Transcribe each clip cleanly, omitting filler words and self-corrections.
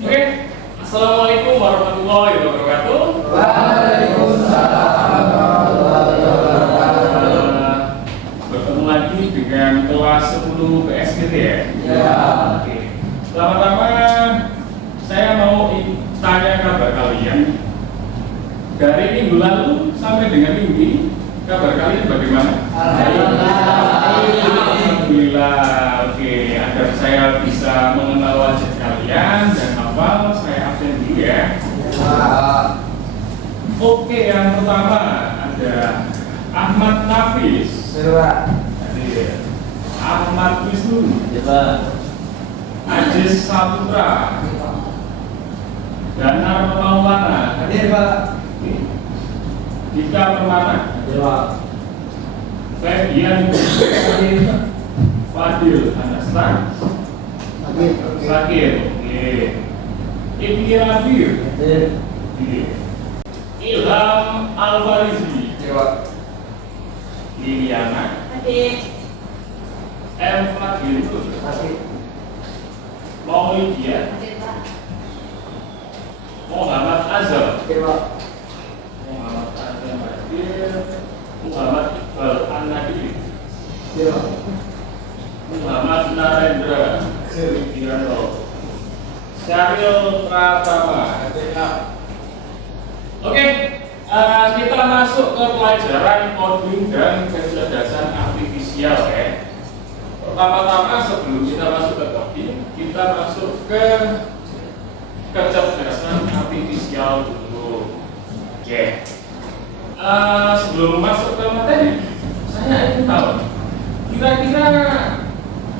Oke, Assalamualaikum warahmatullahi wabarakatuh. Waalaikumsalam warahmatullahi wabarakatuh. Bertemu lagi dengan kelas 10 PSDT ya? Ya. Oke. Pertama-tama saya mau tanya kabar kalian. Dari minggu lalu sampai dengan minggu ini, kabar kalian bagaimana? Alhamdulillah. Oke, agar saya bisa mengenal wajah kalian dan hafal, saya absen dulu ya. Oke, yang pertama ada Ahmad Nafis. Hadir. Ahmad Wisnu. Ajis Saputra. Danar Maulana. Hadir, Pak. Dika Permana. Hadir, Pak. Febian. Fadil Anastan. Hadir. Sakir. Oke. Ibni Rafir. Hadir. Ilham Alfarizi. Hadir, Pak. Liliana. Hadir. M. Fadil. Hadir. Maulidia. Hadir, Pak. Muhammad Azhar. Hadir, Pak. Muhammad Azhar Hadir. Muhammad Iqbal An-Nabi. Hadir, Pak. Muhammad Narendra. Widianto. Syaril Pratama. Hadir, Pak. Oke, kita masuk ke pelajaran coding dan kecerdasan artifisial ya. Pertama-tama sebelum kita masuk ke coding, kita masuk ke kecerdasan artifisial dulu. Oke. Sebelum masuk ke materi, saya ingin tahu kira-kira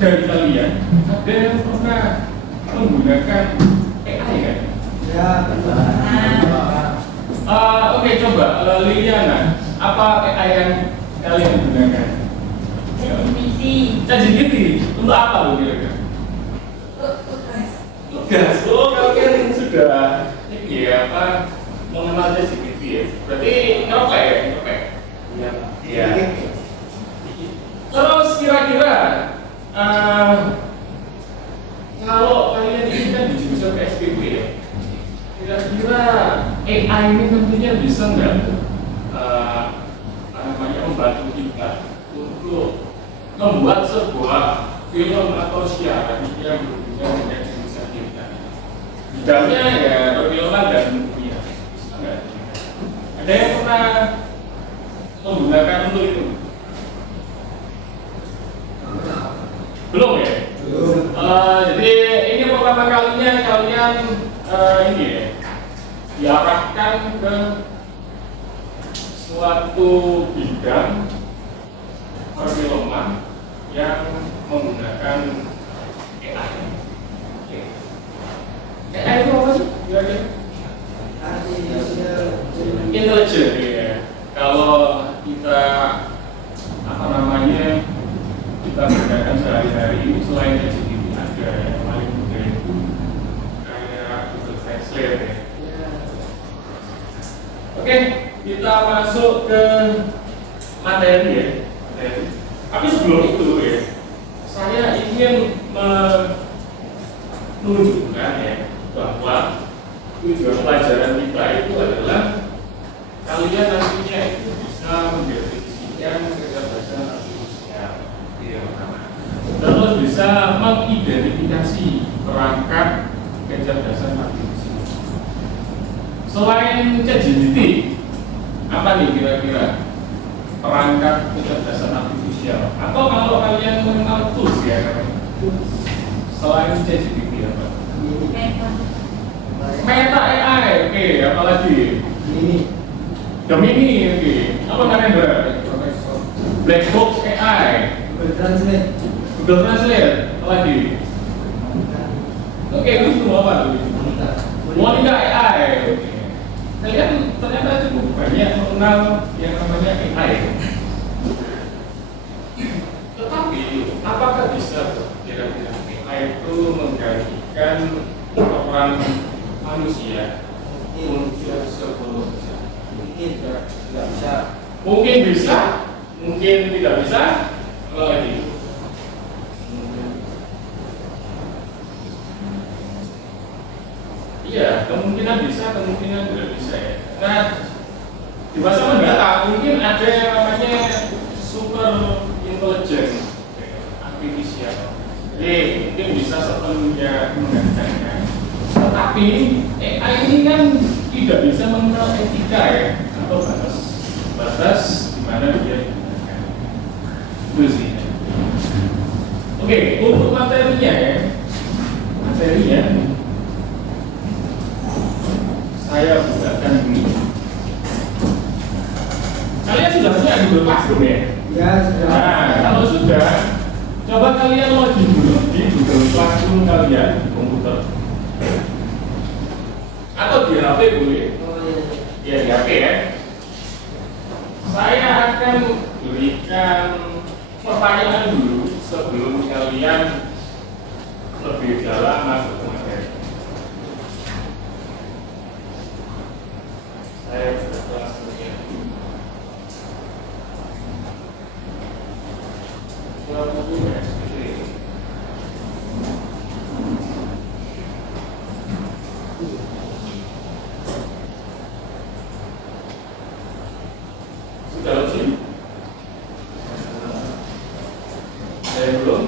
dari kalian ada yang pernah menggunakan AI kan? Ya, benar. Oke, coba Liliana, apa AI yang kalian gunakan? ChatGPT untuk apa lo kira-kira? Tugas. Oh, kalian sudah ini ya apa mengenal ChatGPT ya? Berarti ngerepek ya? Ngerepek. Iya. Terus kira-kira kalau kalian ini kan di jurusan PSBB ya, kira-kira AI ini tentunya bisa nggak membantu kita untuk membuat sebuah film atau siaran yang berhubungan dengan jurusan kita. Bidangnya ya perfilman dan media. Bisa nggak? Ada yang pernah menggunakan untuk itu? Belum ya? Belum. Jadi ini pertama kalinya kalian ini ya, diarahkan ke suatu bidang perfilman yang menggunakan AI. Oke. AI itu apa sih? Kira-kira? Artificial Intelijen ya. Kalau kita apa namanya kita gunakan sehari-hari selain ChatGPT ada yang paling mudah itu kayak Google Translate ya. Oke, kita masuk ke materi ya. Materi. Tapi sebelum itu ya, saya ingin menunjukkan ya bahwa tujuan pelajaran kita itu adalah kalian nantinya itu bisa mendefinisikan kecerdasan artifisial. Terus bisa mengidentifikasi perangkat kecerdasan artifisial. Selain ChatGPT, apa nih kira-kira perangkat kecerdasan artifisial? Atau kalau kalian mengenal tools ya, selain ChatGPT apa? Meta AI, oke, apalagi? Gemini, oke. Apa Narendra? Black Box AI, Google Translate. Google Translate, apalagi? Oke, itu semua apa tuh? Monica AI, oke. Kalian ternyata cukup banyak mengenal yang namanya AI. Tetapi, apakah bisa kira-kira AI itu menggantikan peran manusia untuk sebelum Mungkin tidak bisa. mungkin bisa, mungkin tidak bisa, apa lagi? Iya, kemungkinan bisa, kemungkinan tidak bisa ya. Nah, di masa mendatang mungkin ada yang namanya super intelligent artificial. Jadi mungkin bisa sepenuhnya menggantikannya. Tetapi AI ini kan tidak bisa mengenal etika ya, atau batas di mana dia digunakan. Itu sih. Oke, untuk materinya ya, materinya saya bukakan dulu. Kalian sudah punya Google Classroom ya? Ya, sudah. Nah, kalau sudah, coba kalian login dulu di Google Classroom kalian di komputer atau di HP boleh. Oh, iya. Ya di HP ya. Saya akan berikan pertanyaan dulu sebelum kalian lebih dalam masuk ke materi. Saya buka kelasnya dulu. Sudah login? Saya belum.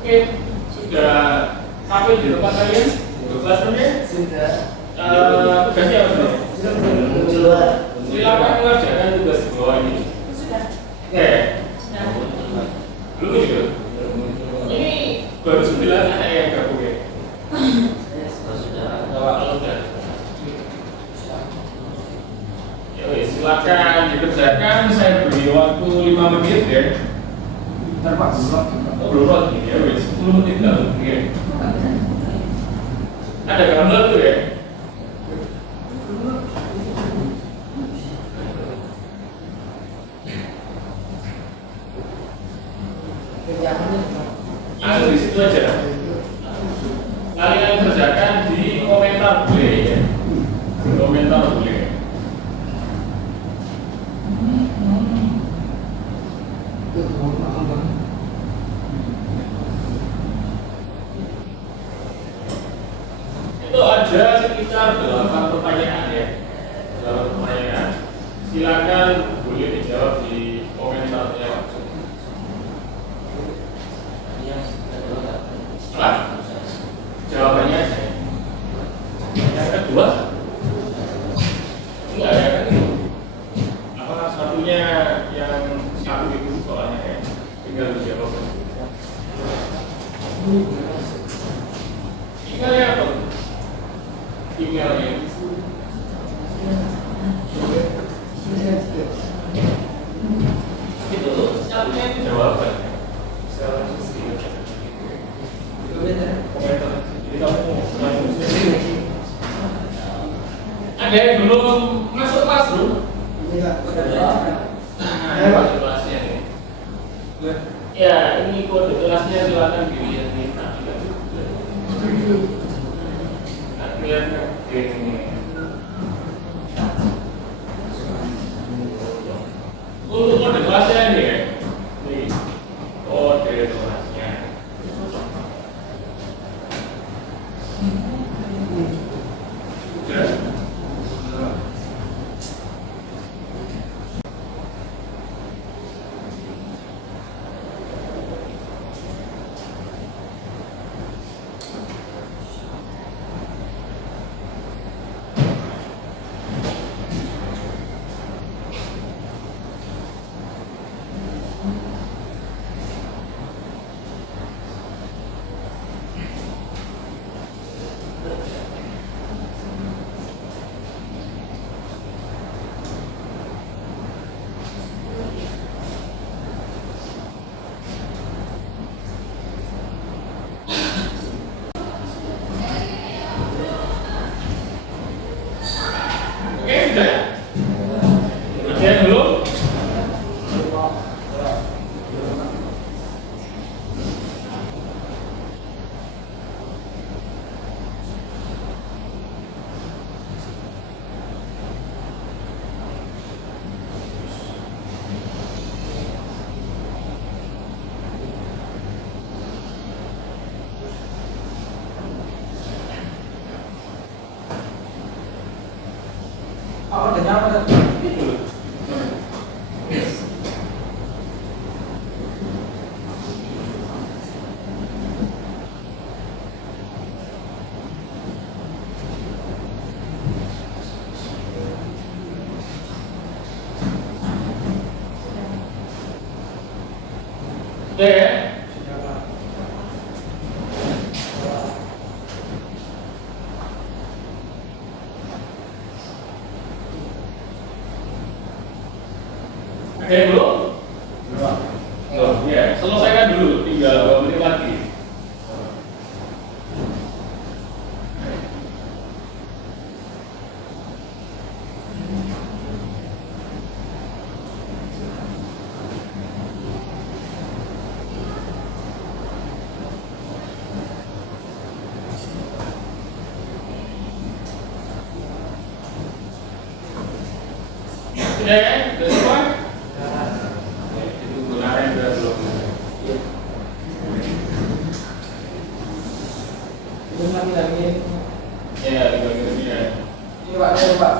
Oke, sudah sampai di tempat kalian? Kelasnya? Sudah. Tugasnya apa? Sudah. Silakan mengerjakan tugas di bawah ini. Sudah. Oke, Sudah. belum juga. Ini baru 9 anak yang gabung ya. Kalau sudah. Ya wes, silakan dikerjakan. Saya beri waktu 5 menit ya. Ntar Pak, Belum lagi ya wes, 10 menit dalam ya. Ada gambar tuh ya. Langsung di situ aja. Kalian kerjakan di komentar boleh ya. Di komentar boleh. Itu ada sekitar 8 pertanyaan ya. 8 pertanyaan. Silakan boleh dijawab di komentarnya langsung. Setelah jawabannya aja. Yang kedua, enggak ya kan? Apa satunya yang satu itu soalnya ya? Tinggal dijawab. Emailnya apa? Emailnya. Itu satunya itu jawaban. Komentar. Jadi kamu ada yang belum masuk classroom? Kode kelasnya nih. Ya, ini kode kelasnya silakan dilihat nih. Lihat ini. Untuk kode kelasnya ini ya. Nih, kode kelasnya. Sudah? Oke, sudah. Kerjaan belum? Organnya apa tadi? Itu loh. Yes. Oke ya? Sudah Pak. Ada yang belum? Belum. Belum, ya. Selesaikan dulu, tinggal 2 menit lagi. Sudah ya? Sudah semua? Oke, itu gunakan sudah belum? Belum lagi. Ya, tinggal gini ya. Ini Pak, ini Pak.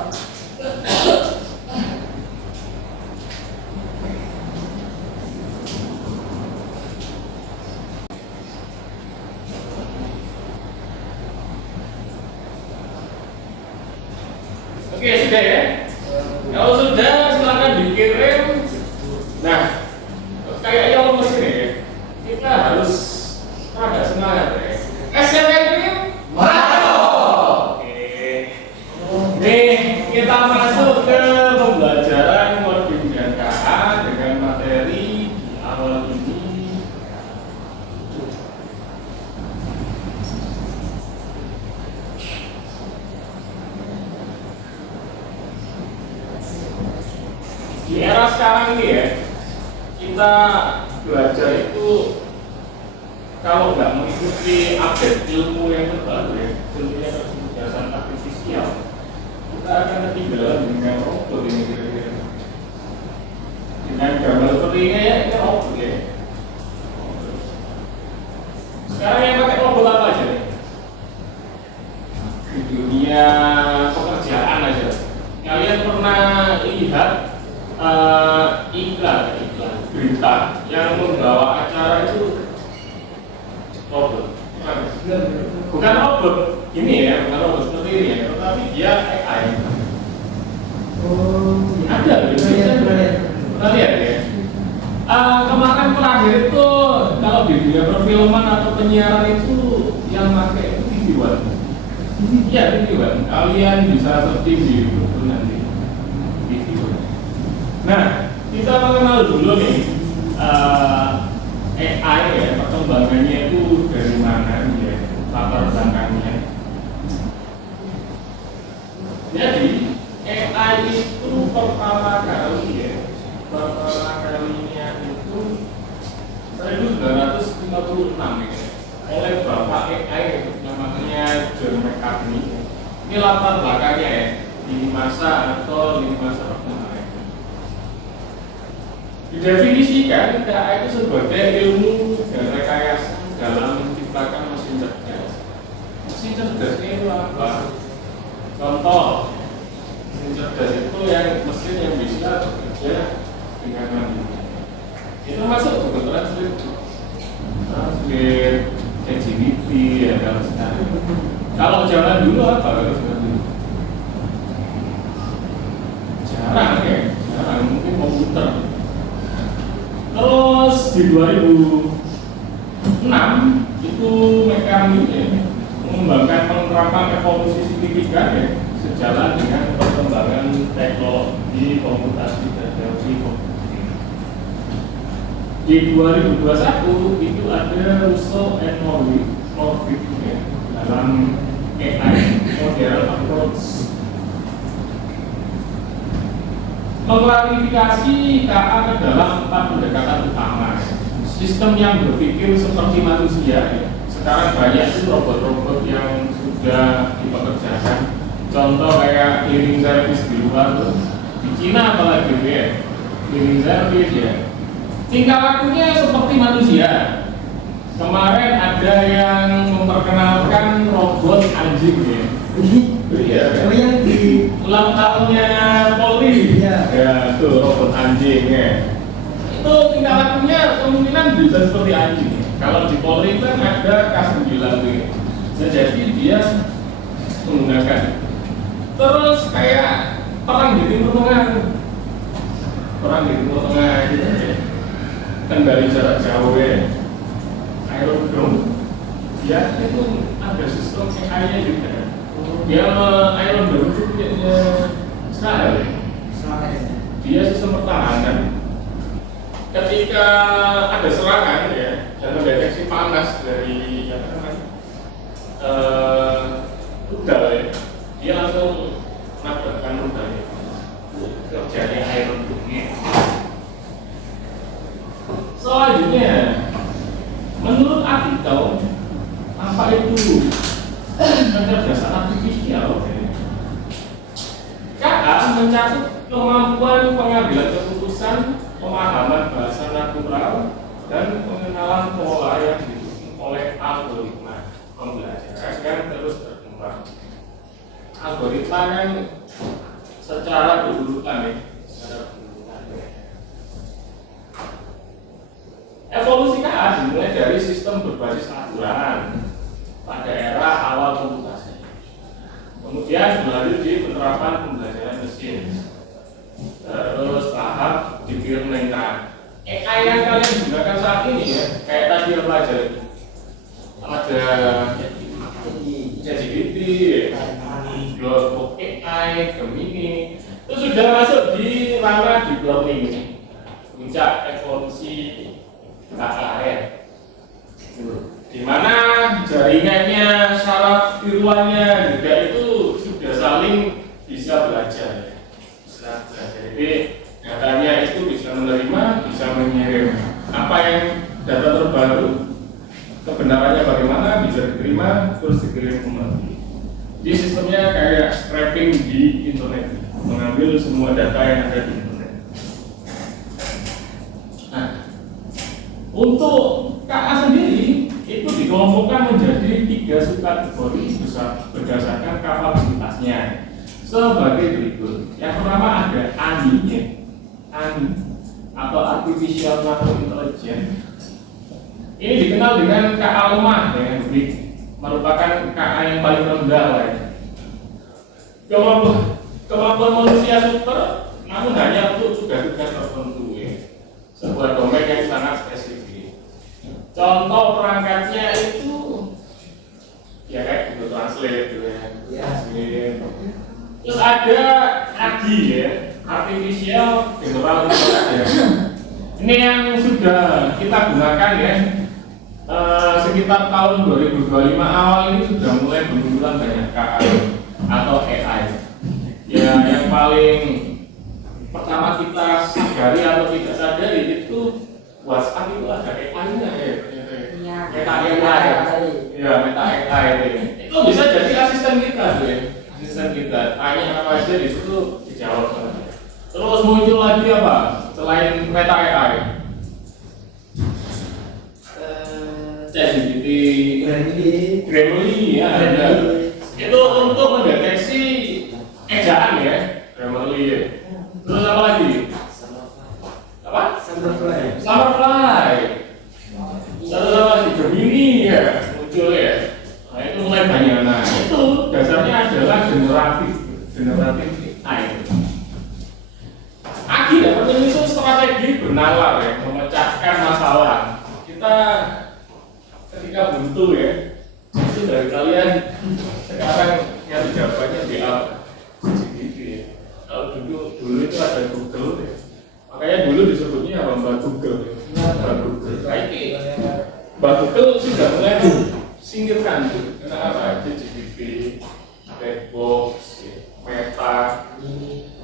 Oke, sudah ya? Kalau sudah, silakan dikirim. Nah, kayaknya kalau mesin ya, kita harus agak semangat ya. SMM Mantap. Oke. Nih, kita masuk ke pembelajaran modul dan KA dengan materi di awal ini. Di era sekarang ini ya, kita belajar itu kalau nggak mengikuti update ilmu yang terbaru ya, ilmu yang berdasarkan artifisial, kita akan ketinggalan dengan robot ini kira-kira. Dengan gambar seperti ini ya, ini robot ya. Sekarang yang pakai robot apa aja nih? Di dunia pekerjaan aja. Kalian pernah lihat iklan berita yang membawa acara itu robot? Bukan robot ini ya, bukan robot seperti ini ya, tetapi dia AI. Oh, Ada gitu. Pernah lihat ya? Kemarin terakhir itu kalau di dunia perfilman atau penyiaran itu yang pakai itu TV One. Iya, TV One. Kalian bisa searching di YouTube nanti. TV One. Nah, kita mengenal dulu nih AI ya, perkembangannya itu dari mana ya, latar belakangnya. Jadi AI itu pertama kalinya itu 1956 ya, oleh bapak AI namanya John McCartney. Ini latar belakangnya ya, di masa perkembangan. Didefinisikan AI itu sebagai ilmu dan rekayasa dalam menciptakan mesin cerdas. Mesin cerdas itu apa? Contoh, mesin cerdas itu mesin yang bisa bekerja dengan mandiri. Itu masuk Google Translate, ChatGPT ya kalau sekarang. Kalau zaman dulu apa kalau zaman dulu? Jarang ya, jarang, mungkin komputer. Terus di 2006 itu McCartney ya, mengembangkan penerapan evolusi signifikan ya, sejalan dengan perkembangan teknologi komputasi dan teori komputer. Di 2021 itu ada Russo and Norvig ya, dalam AI model approach. Mengklarifikasi KA ke dalam 4 pendekatan utama. Sistem yang berpikir seperti manusia ya. Sekarang banyak itu robot-robot yang sudah dipekerjakan. Contoh kayak cleaning service di luar tuh. Di Cina apalagi ya, cleaning service ya. Tingkah lakunya seperti manusia. Kemarin ada yang memperkenalkan robot anjing ya. Iya. Oh yang di Ulang tahunnya Polri. Iya. Ya, tuh robot anjing ya. Itu tingkah lakunya kemungkinan bisa seperti anjing. Kalau di Polri kan ada K9 gitu. Nah, jadi dia menggunakan terus kayak perang di Timur Tengah. Perang di Timur Tengah gitu ya. Kan dari jarak jauh ya. Aerodrome. Ya itu ada sistem AI-nya juga. Dia Aerodrome itu punya Israel. Dia sistem pertahanan. Ketika ada serangan ya dan mendeteksi panas dari apa namanya rudal ya, dia langsung menabrakkan rudalnya. Kerjanya Aerodrome. Selanjutnya, menurut artikel apa itu kecerdasan artifisial? KA mencakup kemampuan pengambilan keputusan, pemahaman bahasa natural, dan pengenalan pola yang didukung oleh algoritma pembelajaran yang terus berkembang. Algoritma kan secara berurutan ya. Evolusi KA dimulai dari sistem berbasis aturan pada era awal komputasi. Kemudian berlanjut di penerapan pembelajaran mesin. Terus tahap deep learning. AI yang kalian gunakan saat ini ya, kayak tadi yang pelajari ada ChatGPT, Global AI, Gemini, itu sudah masuk di ranah deep learning, puncak evolusi KA ya. Di mana jaringannya, saraf tiruannya juga itu sudah saling bisa belajar. Bisa belajar. Jadi datanya itu bisa menerima, bisa mengirim. Apa yang data terbaru, kebenarannya bagaimana bisa diterima, terus dikirim kembali. Jadi sistemnya kayak scraping di internet, mengambil semua data yang ada di internet. Nah, untuk KA sendiri itu dikelompokkan menjadi 3 subkategori berdasarkan kapabilitasnya sebagai berikut. Yang pertama ada ANI atau Artificial Narrow Intelligence. Ini dikenal dengan KA lemah ya, merupakan KA yang paling rendah lah ya. Kemampuan manusia super, namun hanya untuk tugas-tugas tertentu ya. Sebuah domain yang sangat spesifik. Contoh perangkatnya itu ya kayak Google Translate gitu ya. Terus ada AGI ya, Artificial General Intelligence. Ini yang sudah kita gunakan ya. Sekitar tahun 2025 awal ini sudah mulai bermunculan banyak KA atau AI. Ya yang paling pertama kita sadari atau tidak sadari itu WhatsApp itu ada AI-nya ya. Meta AI. Ya, Meta AI itu bisa jadi asisten kita tuh ya. Asisten kita. Tanya apa aja di situ dijawab. Terus muncul lagi apa? Selain Meta AI. ChatGPT, Grammarly ya ada. Itu untuk mendeteksi ejaan ya, Grammarly ya. Terus apa lagi? Apa? Summerfly. Terus apa lagi? Gemini ya muncul ya. Nah itu mulai banyak. Nah itu dasarnya adalah generatif AI. AGI dapat menyusun strategi bernalar ya, memecahkan masalah. Kita ketika buntu ya, itu dari kalian sekarang yang jawabannya di apa? ChatGPT ya. Kalau dulu itu ada Google ya. Makanya dulu disebutnya apa? Mbak Google ya. Mbak Google. Mbak Google sudah mulai singkirkan tuh. Kenapa? ChatGPT, Redbox, Meta,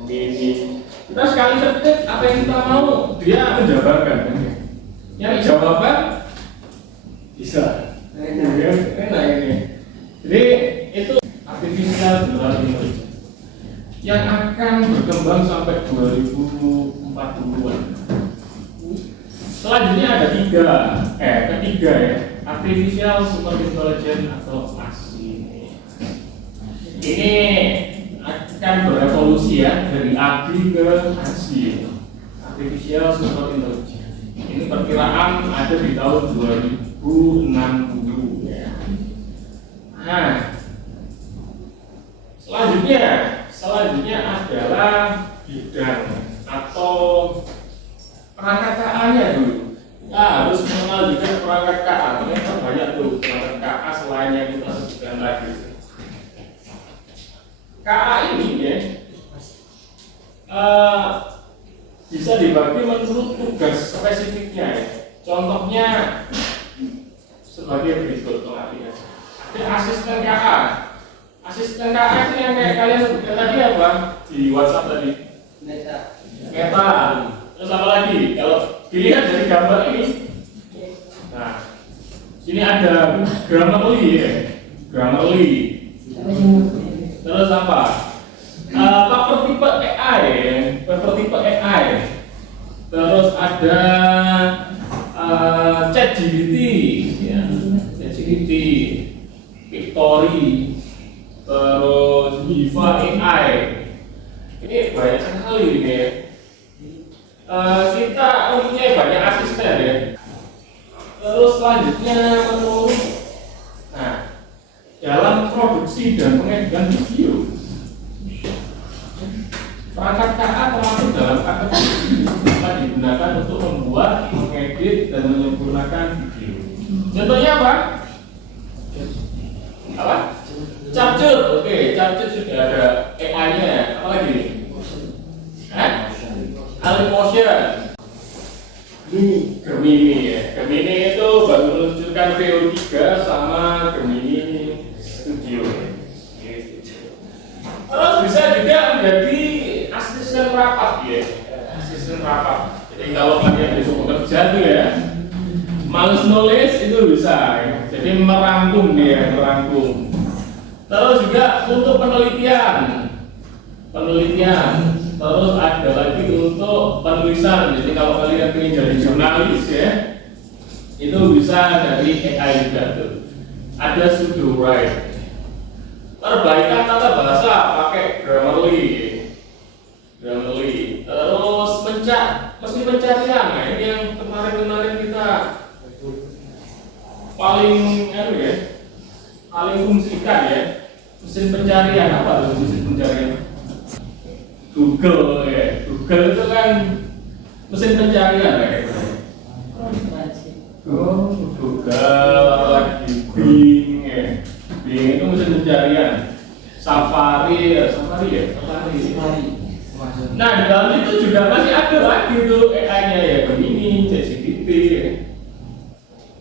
Mini. Kita sekali ketik apa yang kita mau, dia menjabarkan. Yang jawaban bisa enak ini. Jadi itu artificial general intelligence yang akan berkembang sampai 2040-an. Selanjutnya ada ketiga ya, artificial super intelligence atau ASI. ini akan berevolusi ya dari agri ke ASI, artificial super intelligence. Ini perkiraan ada di tahun 2060 ya. Nah, selanjutnya adalah bidang atau perangkat KA-nya dulu. Kita harus mengenal juga perangkat KA. Ternyata banyak tuh perangkat KA selain yang kita sebutkan tadi. KA ini ya bisa dibagi menurut tugas spesifiknya ya. Contohnya sebagai berikut pengertiannya. Ada asisten KA. Asisten KA itu yang kayak kalian sebutkan tadi apa? Di WhatsApp tadi. Meta. Terus apa lagi? Kalau dilihat dari gambar ini, nah, sini ada Grammarly ya, Grammarly. Terus apa? Paper tipe AI ya, paper tipe AI. Terus ada ChatGPT, ya, ChatGPT, Victory, terus Viva AI. Ini banyak sekali ini ya. Kita mempunyai banyak asisten ya. Terus selanjutnya menurut dalam produksi dan pengeditan video, perangkat KA termasuk dalam kategori dapat digunakan untuk membuat, mengedit dan menyempurnakan video. Contohnya apa? Apa? CapCut. Oke, CapCut sudah ada AI-nya. Apa lagi? Alimotion, Gemini ya. Gemini itu baru meluncurkan VO3 sama Gemini Studio. Terus bisa juga menjadi asisten rapat ya. Asisten rapat. Jadi kalau kalian besok bekerja tuh ya, males nulis itu bisa ya. Jadi merangkum dia, merangkum. Terus juga untuk penelitian. Terus ada lagi untuk penulisan. Jadi kalau kalian ingin jadi jurnalis ya, itu bisa dari AI juga tuh. Ada Sudowrite. Perbaikan tata bahasa pakai Grammarly. Terus mesin pencarian. Nah, ini yang kemarin kita paling paling fungsikan ya. Mesin pencarian apa tuh mesin pencarian? Google ya, Google itu kan mesin pencarian ya. Google, lagi Bing ya. Bing itu mesin pencarian. Safari. Nah di dalam itu juga masih ada lagi tuh AI-nya ya, Gemini, ChatGPT,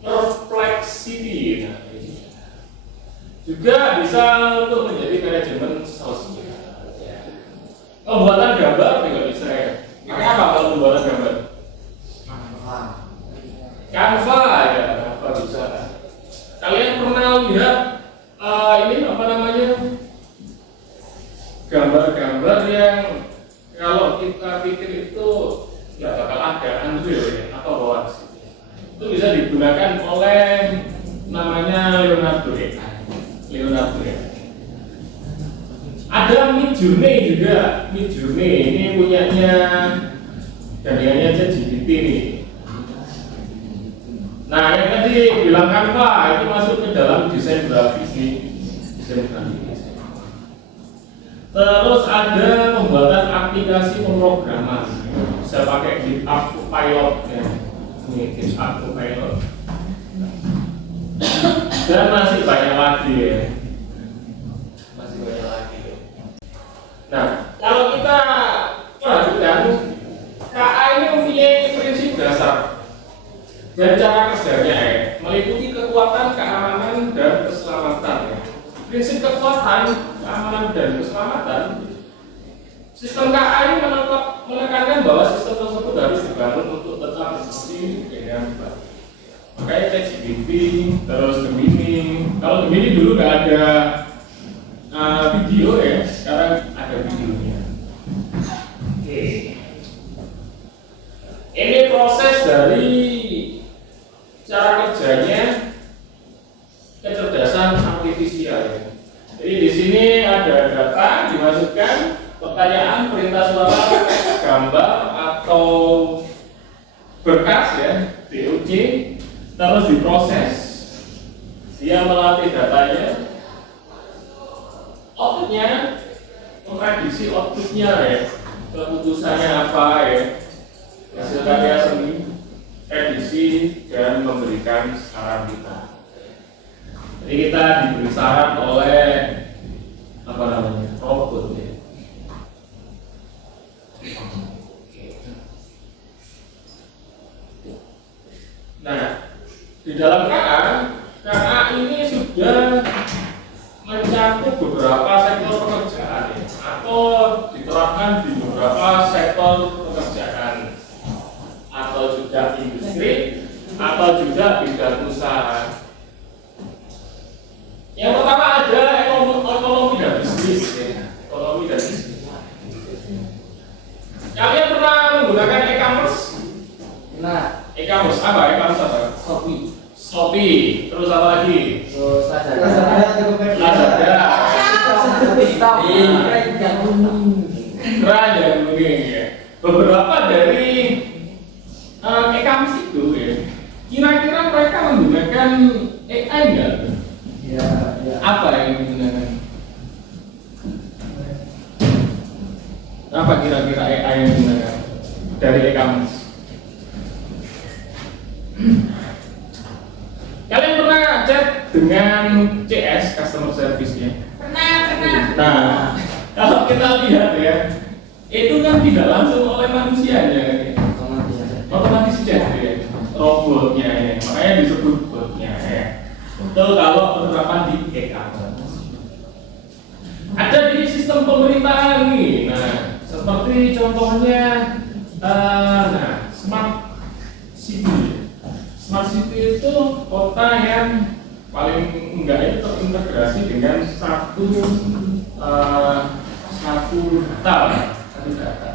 Perplexity. Nah, juga bisa untuk menjadi manajemen sosial. Pembuatan gambar juga bisa ya. Pakai apa kalau pembuatan gambar? Canva ya, Canva bisa. Kalian pernah lihat ini apa namanya? Gambar-gambar yang kalau kita pikir itu nggak bakal ada Unreal ya, atau bawah itu bisa digunakan oleh namanya Leonardo ya. Ada Midjourney juga. Midjourney ini punyanya jaringannya ChatGPT nih. Nah yang tadi bilang Canva itu masuk ke dalam desain grafis nih. Terus ada pembuatan aplikasi pemrograman. Bisa pakai GitHub Copilot ya. Ini GitHub Copilot. Dan masih banyak lagi ya. Nah, kalau kita perhatikan, KA ini mempunyai prinsip dasar dan cara kerjanya ya, meliputi kekuatan, keamanan, dan keselamatan ya. Prinsip kekuatan, keamanan, dan keselamatan, sistem KA ini menekankan bahwa sistem tersebut harus dibangun untuk tetap bersih dengan baik. Makanya ChatGPT, terus Gemini. Kalau Gemini dulu nggak ada video ya, sekarang ada videonya. Oke. Ini proses dari cara kerjanya kecerdasan artifisial ya. Jadi di sini ada gambar atau berkas ya, DOC, terus diproses, dia melatih datanya, outputnya, memprediksi outputnya ya, keputusannya apa ya, hasil karya seni, edisi dan memberikan saran kita. Jadi kita diberi saran oleh apa namanya, robot ya. Nah, di dalam KA ini sudah mencakup beberapa sektor pekerjaan ya, atau diterapkan di beberapa sektor pekerjaan, atau juga industri, atau juga bidang usaha. Yang pertama ada ekonomi dan bisnis ya. Ekonomi dan bisnis. Kalian pernah menggunakan e-commerce? Nah, E-commerce apa? E-commerce apa? Shopee. Terus apa lagi? terus Lazada. Keren ya mungkin ya. Beberapa dari e-commerce itu ya, kira-kira mereka menggunakan AI enggak? Ya, ya. Apa yang digunakan? Apa kira-kira AI yang digunakan dari e-commerce? Kalian pernah chat dengan CS, customer service-nya? Pernah. Nah, kalau kita lihat ya, itu kan tidak langsung oleh manusianya, ya. Otomatis chat ya, robotnya ya, makanya disebut botnya ya. Itu kalau penerapan di e-commerce. Ada di sistem pemerintahan nih, nah seperti contohnya, smart city. Smart city itu kota yang paling enggak itu terintegrasi dengan satu data.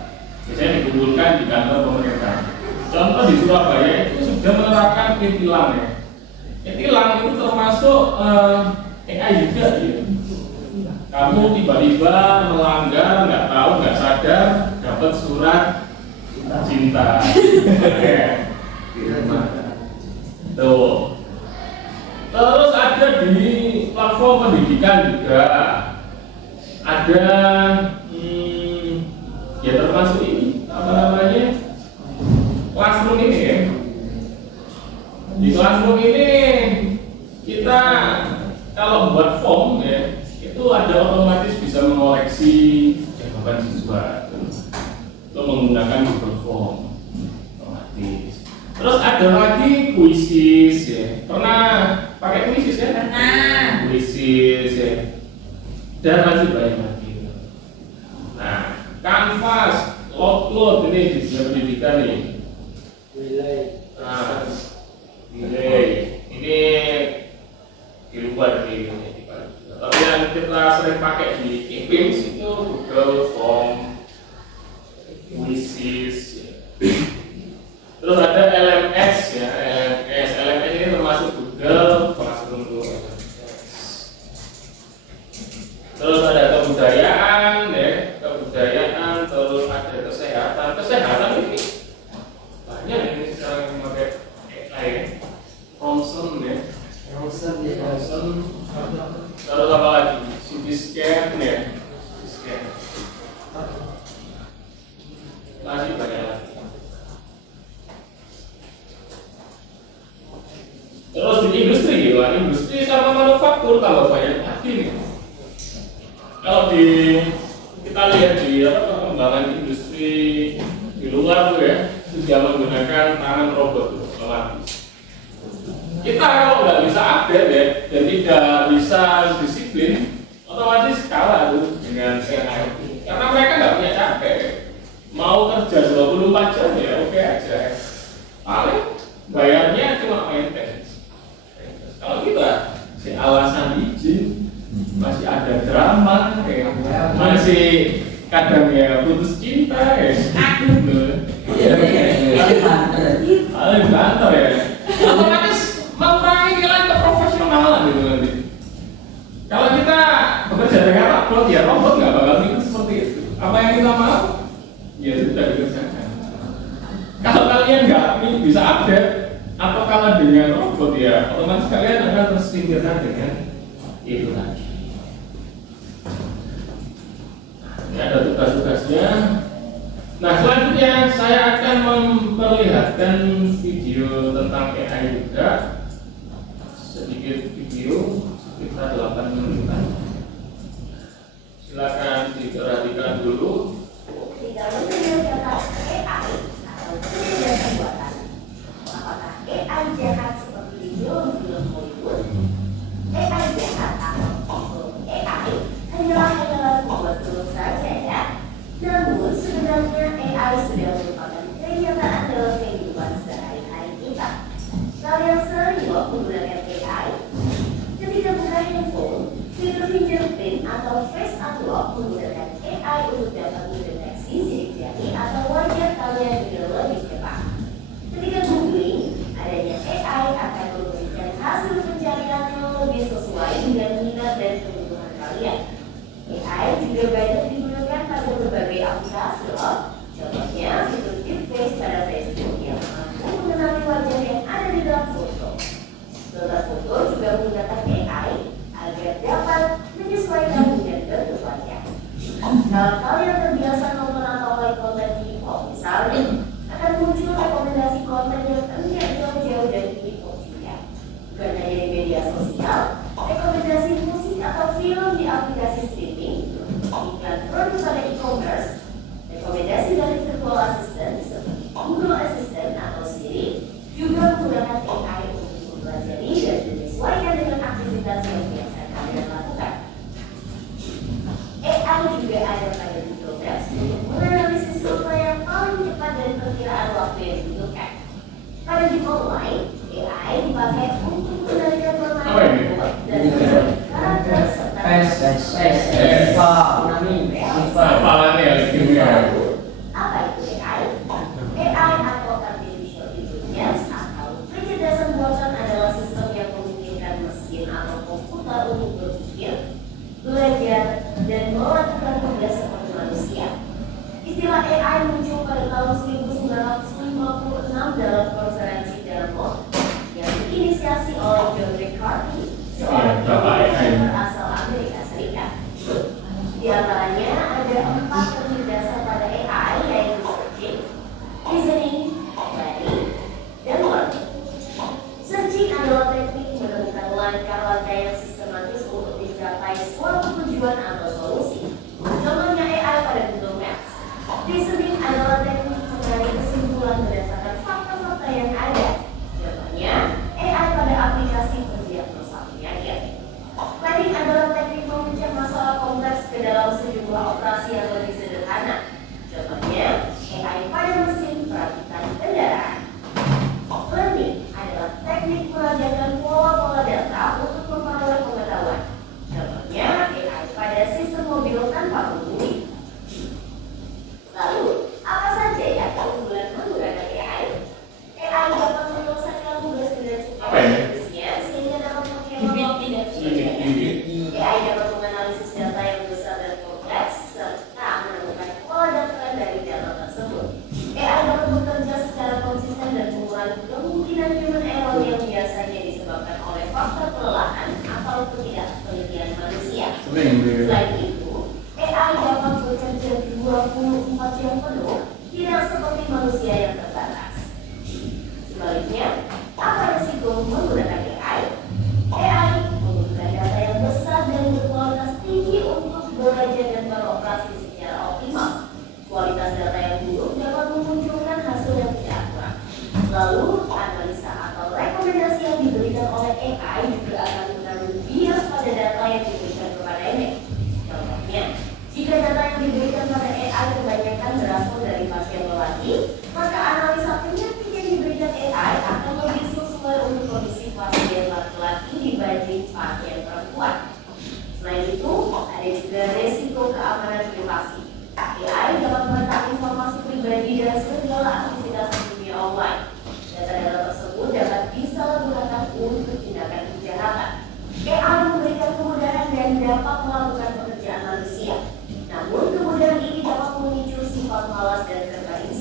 Biasanya dikumpulkan di kantor pemerintah. Contoh di Surabaya itu sudah menerapkan e-tilang ya. E-tilang itu termasuk AI juga ya. Kamu tiba-tiba melanggar, nggak tahu, nggak sadar, dapat surat cinta. Tuh. Terus ada di platform pendidikan juga ada ya termasuk ini apa namanya, classroom ini ya. Di classroom ini kita kalau buat form ya itu ada otomatis bisa mengoleksi jawaban siswa itu menggunakan Google Form otomatis. Terus ada lagi quizzes ya. Pernah pakai quizzes ya? Pernah. Quizzes ya. Dan masih banyak lagi. Nah, Canvas, Load ini di dunia pendidikan nih. Nah, ini di luar ini. Tapi yang kita sering pakai di e-Pins itu Google Form, Quizzes. Ya. Terus ada LMS ya, LMS ini termasuk Google Classroom. Terus ada kebudayaan ya, terus ada kesehatan ini banyak ini sekarang yang pakai AI, Ronsen ya, terus apa lagi, CT scan ya, masih banyak lagi. Terus di industri sama manufaktur tambah banyak lagi nih. Kalau kita lihat di perkembangan industri di luar tuh ya, sudah menggunakan tangan robot otomatis. Kita kalau nggak bisa update ya, dan tidak bisa disiplin, otomatis kalah tuh dengan AI. Karena mereka nggak punya capek, mau kerja 24 jam ya oke aja. Paling bayarnya cuma maintenance. Kalau kita si alasan izin masih ada drama, masih kadang ya putus cinta ya. Paling banter ya. Otomatis mengurangi nilai keprofesionalan gitu nanti. Kalau kita bekerja dengan robot ya robot nggak bakal mikir seperti itu. Apa yang kita mau? Ya sudah dikerjakan. Kalau kalian nggak bisa update atau kalah dengan robot ya, otomatis kalian akan tersingkirkan dengan itu tadi. Ini ada tugas-tugasnya. Nah, selanjutnya saya akan memperlihatkan video tentang AI juga. Sedikit video sekitar 8 menitan. Silakan diperhatikan dulu. Di dalam dunia data AI atau dunia buatan, apakah AI jahat seperti di film-film Hollywood? AI jahat atau AI hanyalah membuat film saja ya. Namun sebenarnya AI sudah merupakan kenyataan dalam kehidupan sehari-hari kita. Kalian sering menggunakan AI. Ketika buka handphone, fitur fingerprint atau face unlock menggunakan AI untuk dapat mendeteksi sidik jari atau wajah kalian dengan lebih cepat. Ketika googling, adanya AI akan memberikan hasil pencarian yang lebih sesuai dengan minat dan kebutuhan kalian. AI juga banyak digunakan pada berbagai aplikasi loh. Contohnya fitur deepfake pada Facebook yang mampu mengenali wajah yang ada di dalam foto. Gambar foto juga menggunakan AI agar dapat menyesuaikan dengan bentuk wajah. Kalau kalian terbiasa nonton atau like konten K-pop misalnya, akan muncul rekomendasi konten yang tidak jauh-jauh dari K-pop juga. Bukan hanya di media sosial, rekomendasi musik atau film di aplikasi streaming, iklan produk pada e-commerce, rekomendasi dari virtual assistant seperti Google Assistant atau Siri juga menggunakan AI untuk mempelajari dan menyesuaikan dengan aktivitas yang biasa kalian lakukan. AI juga ada pada Google Maps untuk menganalisis rute yang paling cepat dan perkiraan waktu yang dibutuhkan. Pada game online, AI dipakai untuk mengendalikan permainan robot dan karakter serta Apalan ya gamenya? Apa itu AI? AI atau Artificial Intelligence atau kecerdasan buatan adalah sistem yang memungkinkan mesin atau komputer untuk berpikir, belajar, dan melakukan tugas seperti manusia. Istilah AI muncul pada tahun 1956 dalam konferensi Delft yang diinisiasi oleh John McCarthy, seorang ilmuwan asal Amerika Serikat. Di antaranya ada 4 prinsip dasar pada AI, yaitu searching, reasoning, planning, dan learning. Searching adalah teknik menemukan langkah-langkah yang sistematis untuk mencapai suatu tujuan atau solusi. Contohnya AI pada Google Maps. Reasoning adalah teknik mencari kesimpulan berdasarkan fakta-fakta yang ada. Contohnya AI pada aplikasi pendiagnosa penyakit. Planning adalah teknik memecah masalah kompleks ke dalam sejumlah operasi yang lebih sederhana. Contohnya AI pada mesin perakitan kendaraan. Learning adalah teknik merajakan pola-pola data untuk memperoleh pengetahuan. Contohnya AI pada sistem mobil tanpa pengemudi. Lalu, apa saja ya keunggulan menggunakan AI? AI dapat menyelesaikan tugas dengan cepat dan efisien sehingga dapat menghemat waktu dan tenaga. AI dapat menganalisis data yang besar dan kompleks serta menemukan pola dan tren dari data tersebut. AI dapat bekerja secara konsisten dan mengurangi kemungkinan human error yang biasanya disebabkan oleh faktor kelelahan atau ketidaktelitian manusia. Selain itu, AI dapat bekerja 24 jam penuh, tidak seperti manusia yang terbatas. Sebaliknya, apa risiko menggunakan AI? AI membutuhkan data yang besar dan berkualitas tinggi untuk belajar dan beroperasi secara optimal. Kualitas data yang buruk dapat memunculkan hasil yang tidak akurat. Lalu, analisa atau rekomendasi yang diberikan oleh AI juga akan mengandung bias pada data yang diberikan kepadanya. Contohnya, jika data yang diberikan pada AI kebanyakan berasal dari pasien lelaki, maka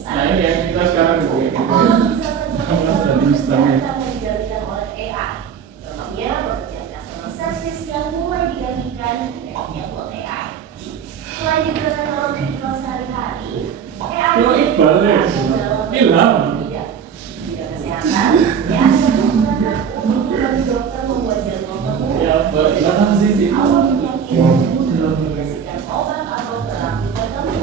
Nah ini yang kita sekarang ngomongin. akan digantikan oleh AI. Contohnya pekerjaan customer service yang mulai digantikan dengan chatbot AI. Selain digunakan dalam kehidupan sehari-hari, AI Yo, Iqbal deh. Ilham. bidang kesehatan, AI dapat digunakan untuk membantu dokter membuat jadwal temu, Ya, Belakang sisi. awal penyakit, memberikan obat atau terapi tertentu.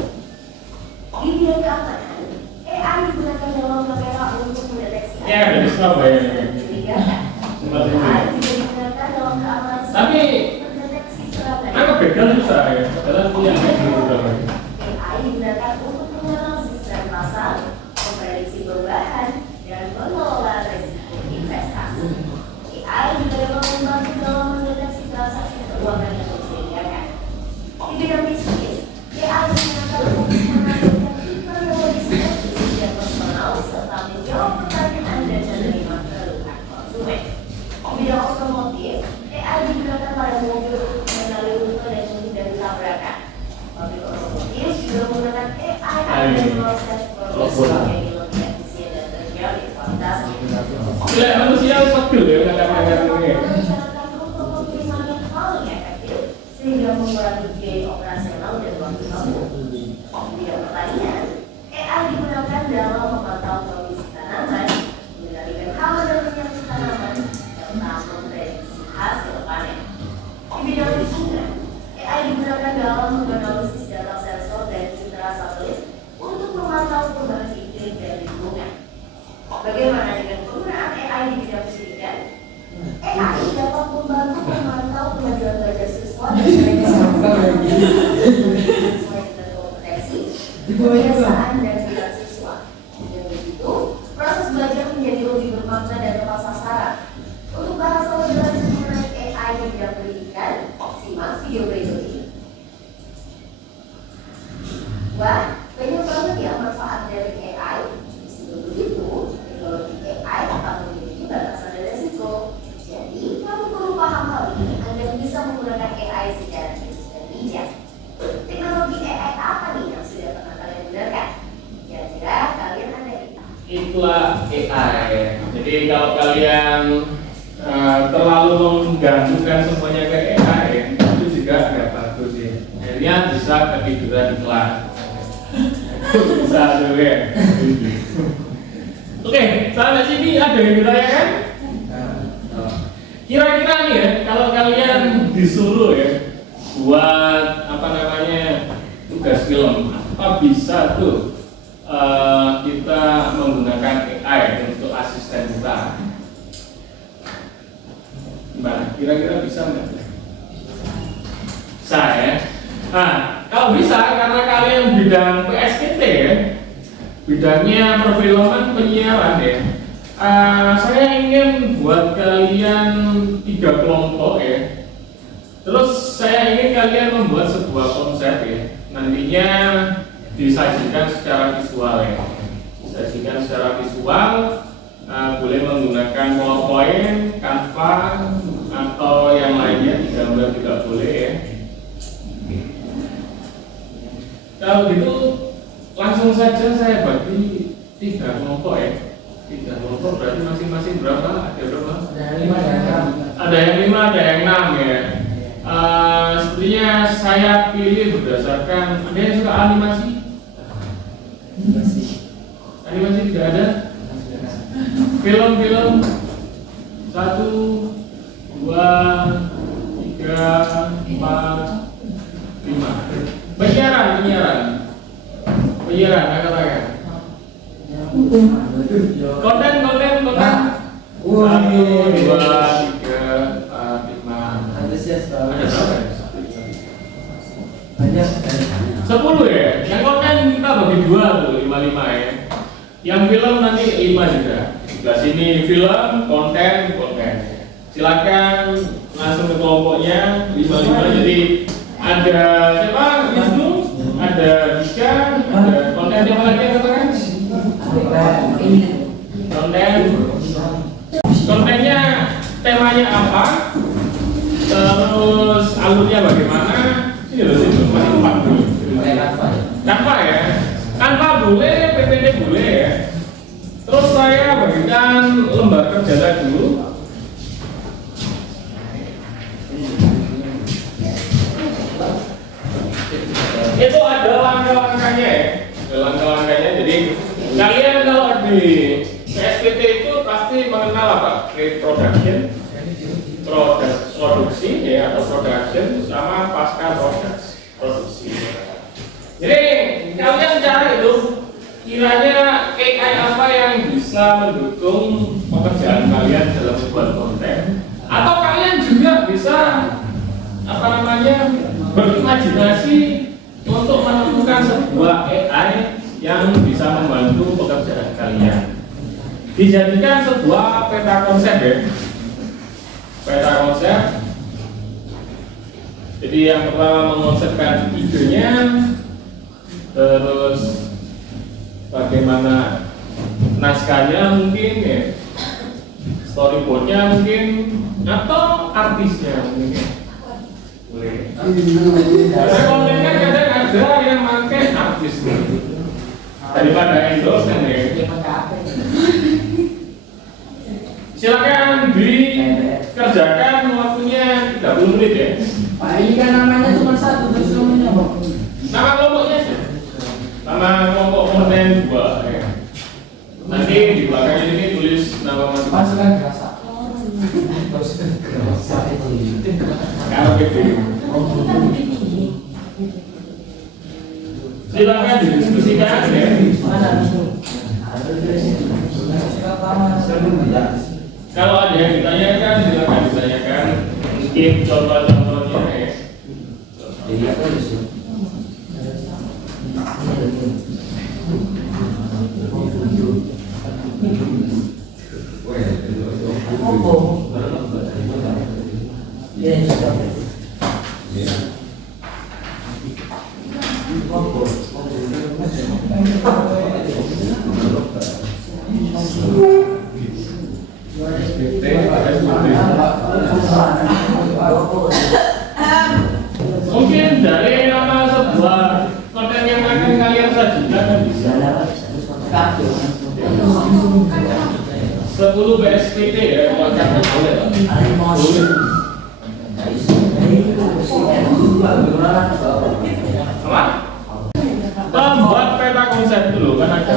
Di bidang keamanan, AI digunakan dalam kamera untuk mendeteksi Ya, dari Surabaya. mencurigakan. Sempat ini. AI juga digunakan dalam keamanan Tapi, mendeteksi serangan. aku begal susah ya. Padahal punya kayak gitu berapa? AI digunakan untuk menganalisis tren pasar, memprediksi perubahan, dan mengelola risiko investasi. AI juga dapat membantu dalam mendeteksi transaksi keuangan yang mencurigakan. Di bidang bisnis, AI digunakan untuk mengaturkan teknologi bisnis dan personal serta menjawab pertanyaan dan menerima keluhan konsumen. Di bidang otomotif, AI digunakan pada mobil untuk mengenali rute dan menghindari tabrakan. Pabrik otomotif juga menggunakan AI agar proses produksi menjadi lebih efisien dan terjaga kualitas. Gila, manusia pegel ya kadang-kadang ini. Merencanakan rute pengiriman yang paling efektif sehingga mengurangi biaya operasional dan waktu tempuh. Di bidang pertanian, AI digunakan dalam memantau kondisi tanaman, mengendalikan hama dan penyakit tanaman, serta memprediksi hasil panen. Di bidang lingkungan, AI digunakan dalam menganalisis data sensor dan citra satelit untuk memantau perubahan iklim dan lingkungan. Bagaimana dengan penggunaan AI di bidang pendidikan? AI dapat membantu memantau kemajuan belajar siswa dan sesuai dengan kompetensi, kebiasaan dan minat siswa. Dengan begitu, proses belajar menjadi lebih bermakna dan tepat sasaran. Untuk bahas lebih lanjut mengenai AI di bidang pendidikan, simak video berikut ini. Wah, banyak banget ya manfaat dari AI. Meskipun begitu, teknologi AI akan memiliki batasan dan resiko. Jadi, kamu perlu paham hal ini agar bisa menggunakan AI secara kritis dan bijak. Teknologi AI apa nih yang sudah pernah kalian gunakan? Kira-kira kalian ada ide? Itulah AI. Jadi kalau kalian terlalu menggantungkan semuanya ke AI, itu juga nggak bagus ya. Akhirnya bisa ketiduran di kelas. Bisa tuh ya. Oke, sampai sini ada yang ditanyakan? Kira-kira nih ya, kalau kalian disuruh ya buat apa namanya tugas film, apa bisa tuh kita menggunakan AI untuk asisten kita? Gimana? Kira-kira bisa nggak? Bisa ya. Nah, kalau bisa karena kalian bidang PSKT ya, bidangnya perfilman penyiaran ya. Saya ingin buat kalian 3 kelompok ya. Terus saya ingin kalian membuat sebuah konsep ya. Nantinya disajikan secara visual ya. Disajikan secara visual, boleh menggunakan PowerPoint, Canva, atau yang lainnya, digambar juga boleh ya. Kalau gitu langsung saja saya bagi 3 kelompok ya. 3 kelompok berarti masing-masing berapa? Ada berapa? Ada 5 dan 6. Ada yang 5, ada yang 6 ya. Sepertinya saya pilih berdasarkan, ada yang suka animasi? Animasi tidak ada? Film-film 1, 2, 3, 4, 5. Penyiaran, katakan. Konten. 1, 2, 3, 4, 5. Antusias banget. Ada berapa ya? Banyak. 10 ya. Yang konten kita bagi 2 tuh, 5 ya. Yang film nanti 5 juga. Sebelah sini film, konten. Silakan langsung ke kelompoknya 5. Jadi ada siapa? Wisnu, ada Dika, ada konten yang lagi yang katakan? Kontennya temanya apa? Terus alurnya bagaimana? Sini masih 4 dulu. Tanpa ya. Tanpa boleh, PPT boleh ya. Terus saya bagikan lembar kerja dulu. Itu ada langkah-langkahnya ya. Ada langkah-langkahnya. Jadi kalian kalau di PSPT itu pasti mengenal apa? Pre-production, produksi ya, atau production sama pasca produksi. Jadi kalian cari itu kiranya AI apa yang bisa mendukung pekerjaan kalian dalam membuat konten, atau kalian juga bisa berimajinasi untuk menemukan sebuah AI yang bisa membantu pekerjaan kalian. Dijadikan sebuah peta konsep ya. Peta konsep. Jadi yang pertama mengonsepkan idenya, terus bagaimana naskahnya mungkin ya, storyboardnya mungkin, atau artisnya mungkin ya. Boleh. Karena konten kan kadang ada yang pakai artis daripada endorse kan ya. Silakan dikerjakan, waktunya 30 menit ya. Pak, ini kan namanya cuma satu, terus namanya apa? Nama kelompoknya aja. Nama kelompok konten 2 ya. Nanti di belakang ini tulis nama masing-masing. Pasukan gerasa. Pasukan gerasa itu. Kalau gitu. Silakan didiskusikan ya. Kalau ada yang ditanyakan, silakan ditanyakan. Mungkin contoh-contohnya ya. Jadi apa sih? Mungkin dari nama sebuah konten yang akan kalian sajikan bisa 10 BSPT ya, kontennya boleh. Apa? Membuat peta konsep dulu kan ada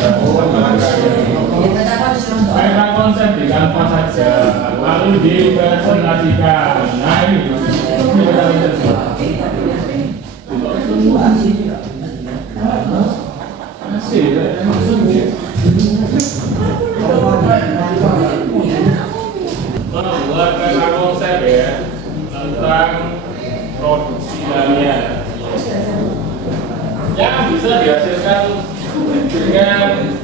peta konsep di Canva saja, lalu dipresentasikan. Nah ini peta konsep. Masih, maksudnya membuat peta konsep ya tentang produksi kalian yang bisa dihasilkan dengan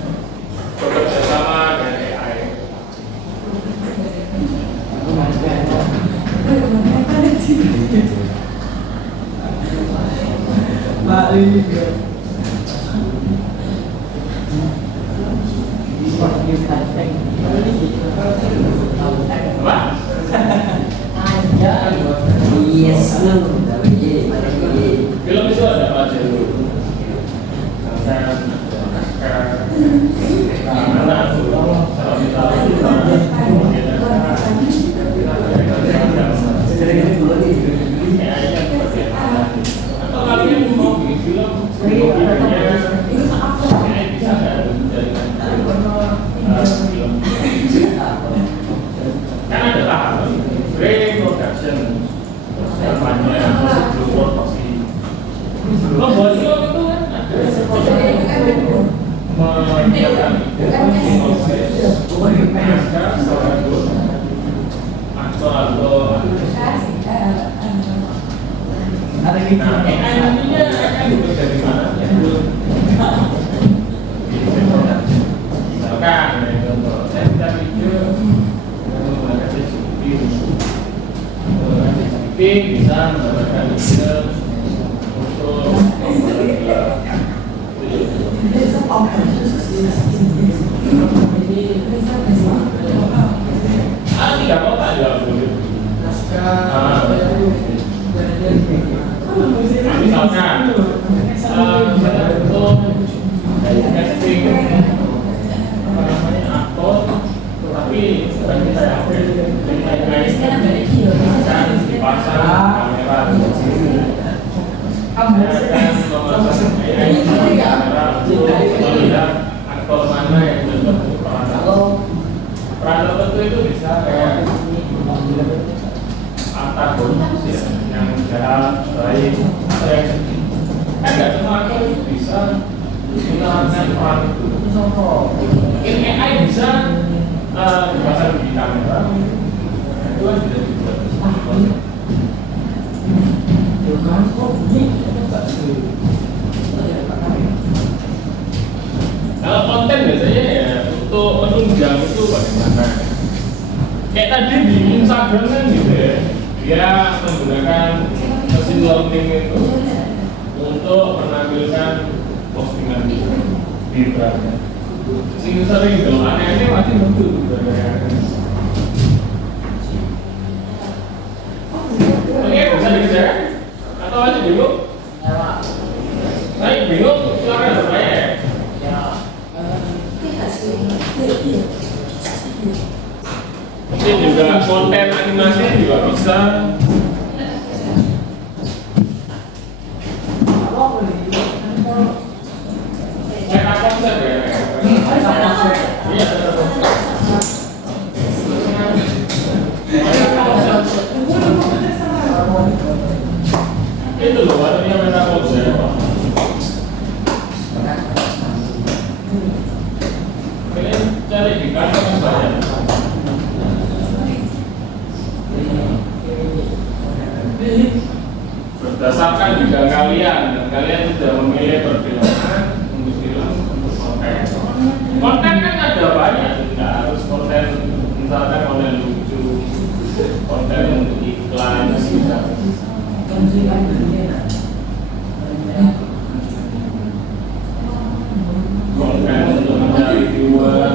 bekerja sama dengan AI. Apa? Yes, Film itu ada apa aja dulu? Atau kalian mau bikin film, bisa nggak menjadikan film? Kan ada tahapan pre-production, namanya sebelum produksi. Membuat film itu kan ada menyiapkan naskah, storyboard, aktor. Nah, AI nantinya akan bekerja di mana? Misalkan, contoh, saya tidak video menggunakan ChatGPT. ChatGPT bisa mendapatkan ide untuk tidak apa-apa juga boleh. Misalkan saya untuk casting antagonis ya, yang jahat, baik, atau yang sedih. Kan nggak semua aktor itu bisa menerangkan peran itu. Mungkin AI bisa dipasang di kamera, itu kan bisa dibuat. Kalau konten biasanya ya untuk menunjang itu bagaimana? Kayak tadi di Instagram kan gitu ya, dia menggunakan mesin learning itu untuk menampilkan postingan di brandnya. Sing sering kalau aneh-aneh masih bentuk Oke, bisa dikerjakan? Atau masih bingung? Saya bingung, silakan bertanya ya. Mungkin juga konten animasi juga bisa. Cara konsep ya. Iya. Itu loh, artinya meta konsep. Kalian cari di kantor saya. Berdasarkan bidang kalian dan kalian sudah memilih perfilman untuk film untuk konten. Konten kan ada banyak, tidak harus konten misalkan konten lucu, konten untuk iklan, konten untuk mencari viewer.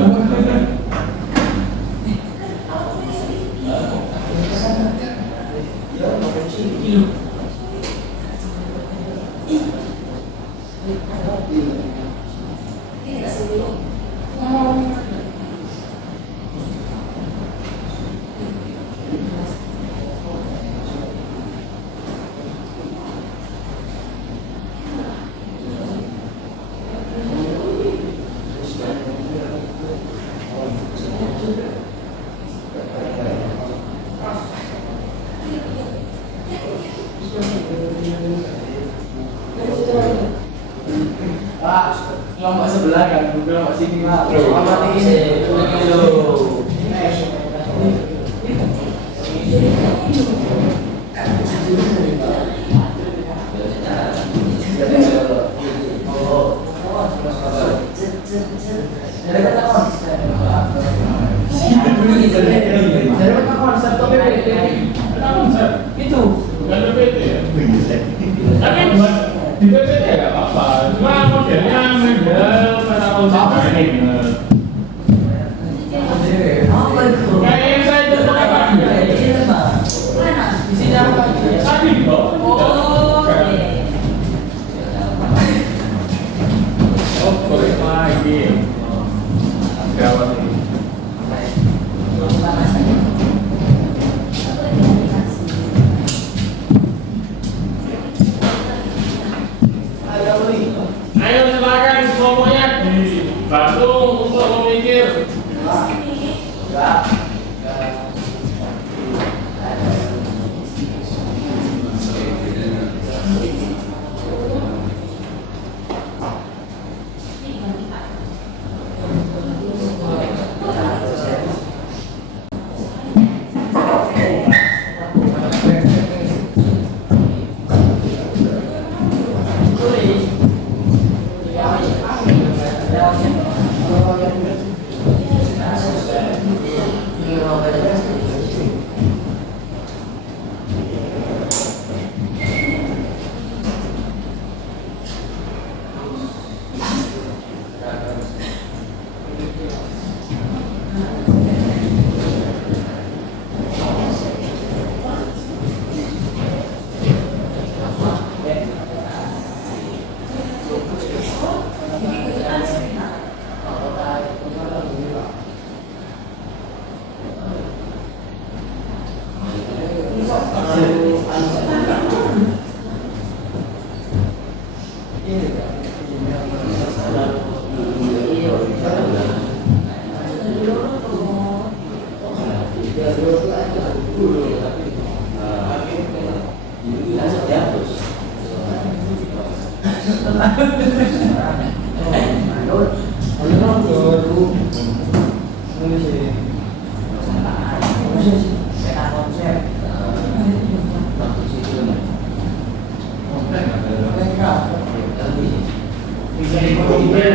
Kelompok sebelah kan, kelompok sini lah. Kelompok ini. Itu bukan PPT ya. Tapi buat di PPT ya nggak apa-apa. Cuma modelnya model meta konsep ini. Kayak yang saya contoh apa? isinya apa? Tadi di bawah. Oh, korek lagi. Gawat ini. Ayo silakan semuanya dibantu untuk memikir. Peta konsep. Waktu situ kan. Bisa dipakai.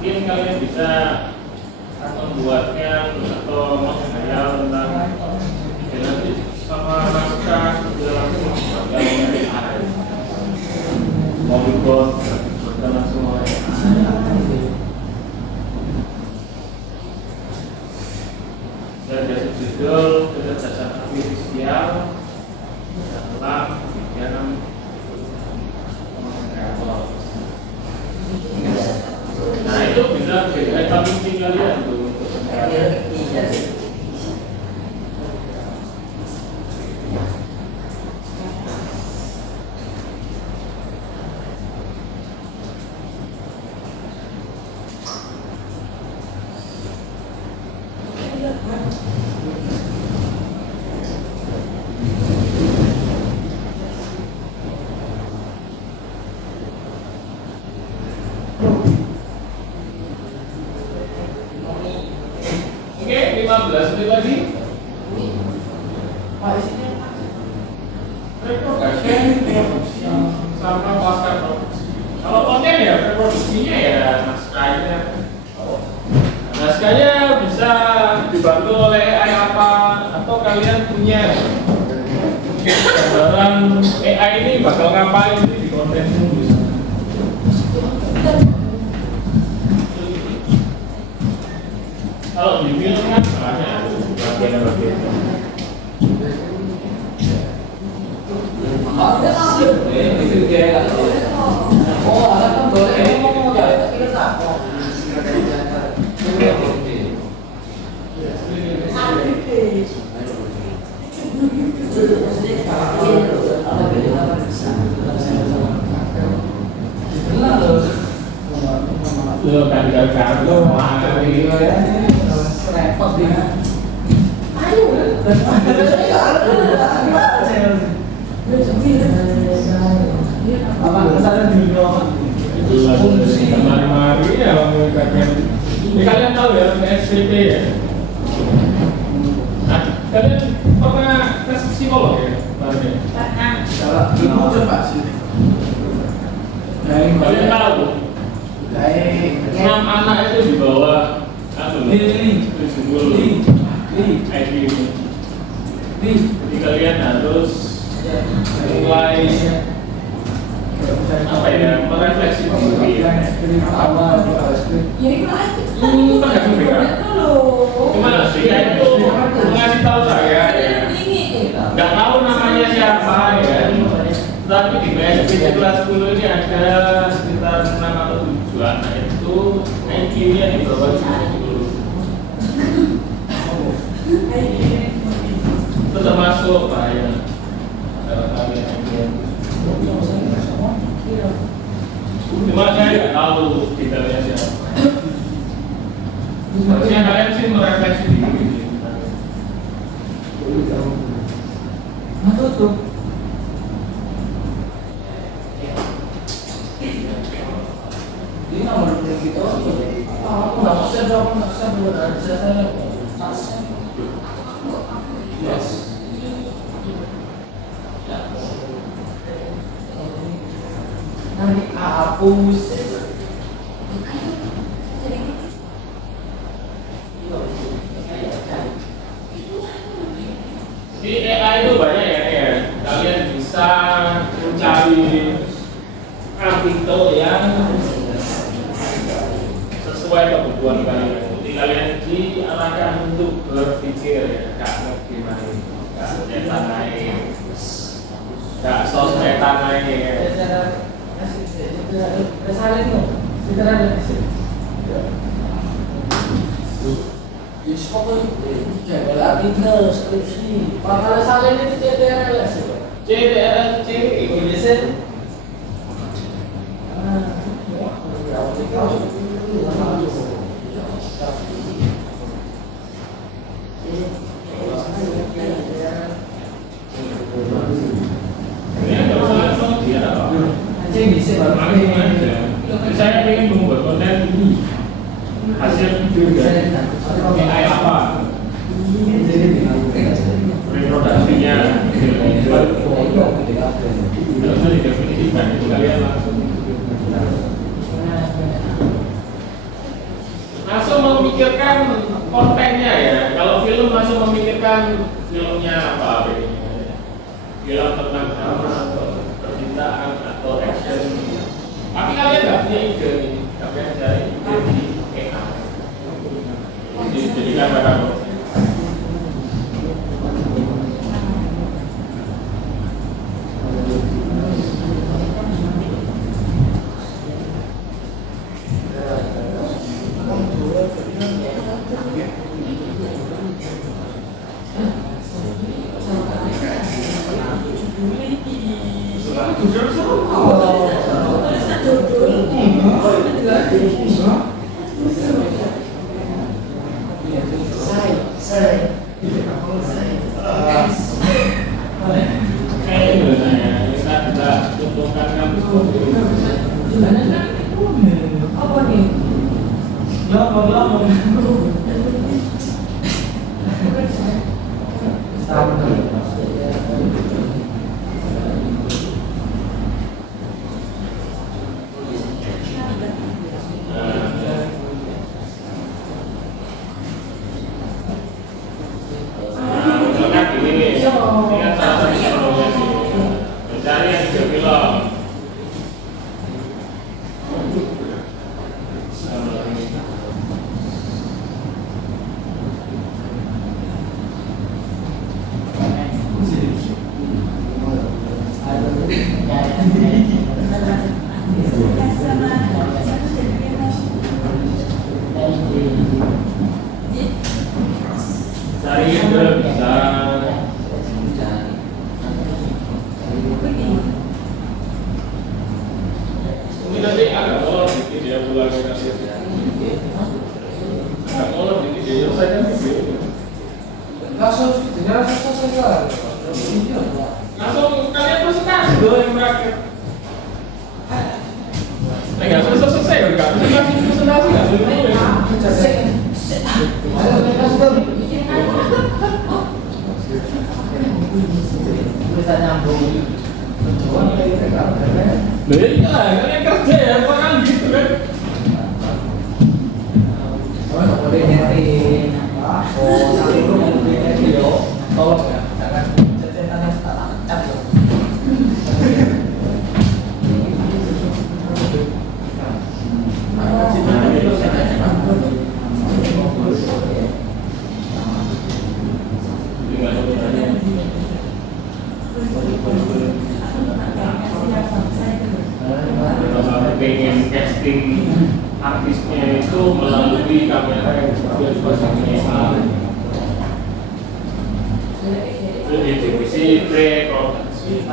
Mungkin kalian bisa membuatnya atau menghayal tentang nanti sama naskah sudah langsung dari air mau dibuat dan langsung oleh dan dari judul kecerdasan artifisial dalam pikiran kreator. Nah itu bisa jadi item penting kalian tuh untuk Oke, 15 menit lagi. Reproduction, sama pasca produksi. Kalau konten ya reproduksinya ya naskahnya. Naskahnya bisa dibantu oleh AI apa atau kalian punya gambaran AI ini bakal ngapain di konten bisa. Kalau di film kan salahnya bagian-bagian. Oh, ada kan boleh ngomong ya, kita tak. Lo kan gagal mari Repot dia. Ayo, apa kesadaran diri doang? fungsi mari ya menggunakan. Ini kalian tahu ya SCP ya. Nah, kalian pernah tes psikolog ya? Pernah. Ibu coba sih. Kalian tahu? 6 anak itu di bawah Li. 70 IQ. Jadi kalian harus mulai apa ya merefleksi diri. Tergantung mereka. Gimana sih? Itu mengasih tahu saya ya. Nggak tahu namanya siapa ya. Tapi di BSP kelas 10 ini ada sekitar 6 atau 7 anak itu IQ-nya di bawah 70. Itu termasuk bahaya kalian IQ. Cuma saya nggak tahu detailnya siapa. Harusnya kalian sih merefleksi diri. Tutup. Ini nomor gitu. Aku nggak bisa dong, nggak bisa buat aja saya. Yes. Nanti hapus. Di AI itu banyak ya. Kalian bisa mencari artikel yang sesuai kebutuhan kalian. Jadi kalian diarahkan untuk berpikir ya, nggak gimana ini, nggak nyetan naik, nggak sosmedan naik ya. Artikel, skripsi, kalau salin itu CDRLS itu. CDRLC itu Biasa. ini nggak usah langsung dia apa? Bisa Langsung aja. Saya ingin membuat konten ini hasil video dari AI apa? Reproduksinya nggak usah didefinisikan, itu kalian langsung memikirkan kontennya ya. Kalau film langsung memikirkan filmnya apa bedanya, film tentang drama atau percintaan atau action. Tapi kalian nggak punya ide nih, kalian cari ide di AI. Jadikan barang. Cari yang bisa. Ini nanti agak molor dikit ya pulangnya nanti. Agak molor dikit ya, selesaikan video. Langsung selesai. Langsung kalian presentasi dulu yang terakhir. Nggak selesai nggak? Presentasi nggak boleh. Bisa nyambung. Iya, kalian kerja ya, orang gitu kan. Nggak boleh nyetin. Tapi lu mau bikin video, tolong ya, jangan cetetan yang tak cat loh. Kalau pengen casting artisnya itu melalui kamera yang seperti pasangnya itu di divisi pre-produksi.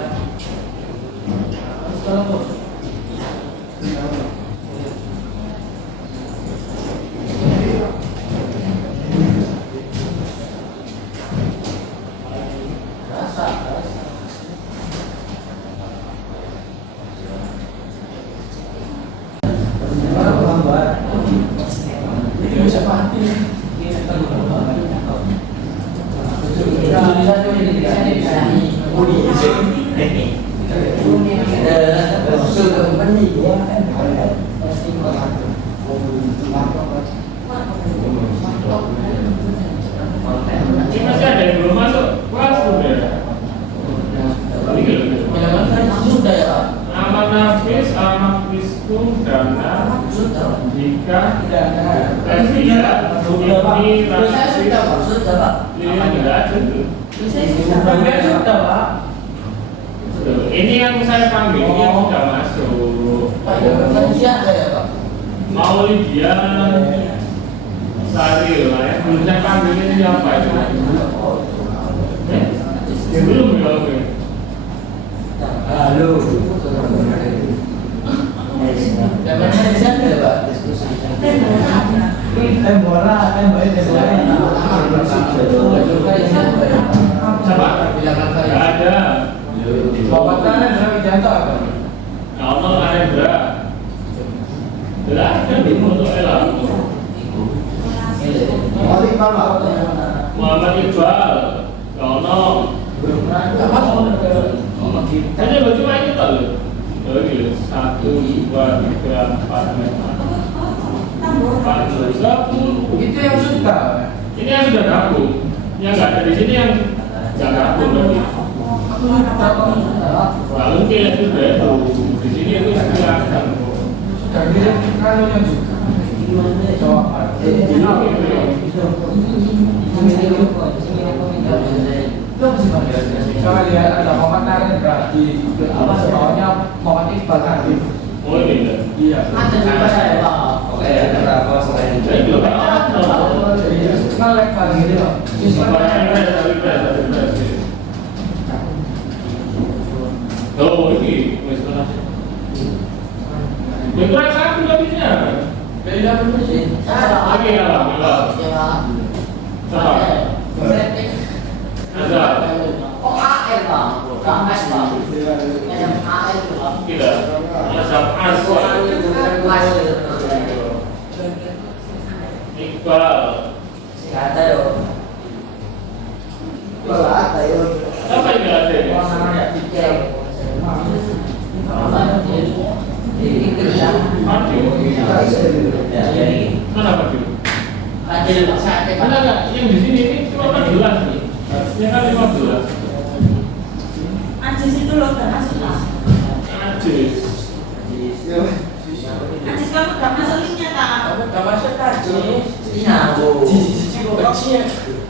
dana jika Dana. tidak ini Terus saya sudah Pak. Sudah Pak. ini tidak ada tuh. Bagian sudah Pak. Ini yang saya panggil ini yang sudah masuk. Ada referensi ada ya Pak? Mau Lydia Saril lah ya. Belum saya panggil ini siapa itu? Belum ya oke. Halo. Namanya di sana ya Pak diskusi. Tembora. Siapa? Bilangan Nggak saya. ada. Bapak tanah dari jantung apa? Nama Arendra. Lah kan di foto Ella. Mari Bapak. Muhammad Iqbal. Nono. Apa? Hanya baju ini tak loh. Ini 1, 2, 3, 4, 5, 10. Itu yang sudah. Ini yang sudah gabung. Yang nggak ada di sini yang nggak gabung berarti. Nah, mungkin yang sudah itu di sini itu silakan. Sudah kirim kanunya juga. Coba. Coba lihat ada Muhammad Narendra di apa sebawahnya Muhammad Iqbal tadi. Oh ini enggak. Iya. Ada juga saya Pak. Oke, ada berapa selain itu? Saya belum tahu. Ngelek lagi dia. Oh ini kurang satu habisnya. Beda betul sih. Lagi ya Pak. Siapa? Ada. Oh AR Pak. Bukan S Pak. Yang AR itu Pak. Tidak. Asap asal. Iqbal. Ada yo. Ada yo. Apa yang ada ini? Mana Fadil? Mana nggak? Yang di sini ini cuma 14 nih. Harusnya kan 15. Anjis itu loh gak masuk lah. Ajis. Anjis kamu gak masuk linknya tak? Gak masuk tadi. Iya, Bu. Cici kok kecil.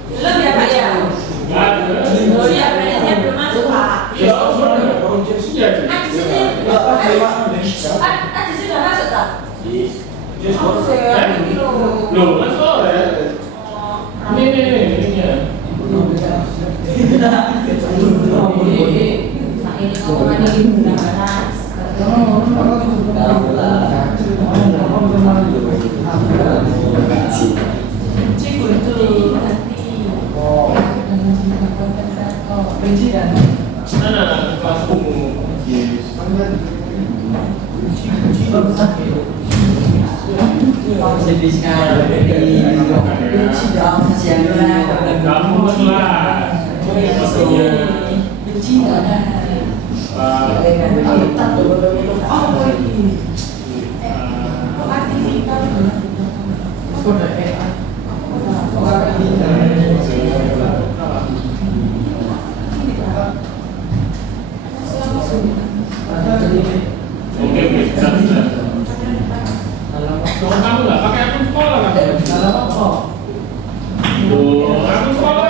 Belum ya Pak ya? Nggak ada. Oh iya berarti belum masuk Pak. Ya, sudah. Sudah. Anjis ini Anjis sudah masuk tak? Loh, masuk ya? Ini ya. Mana kelas umum? Sedih sekali. Kamu kelas. Maksudnya oke, bisa. Kamu nggak pakai akun sekolah kan? Oh, akun sekolah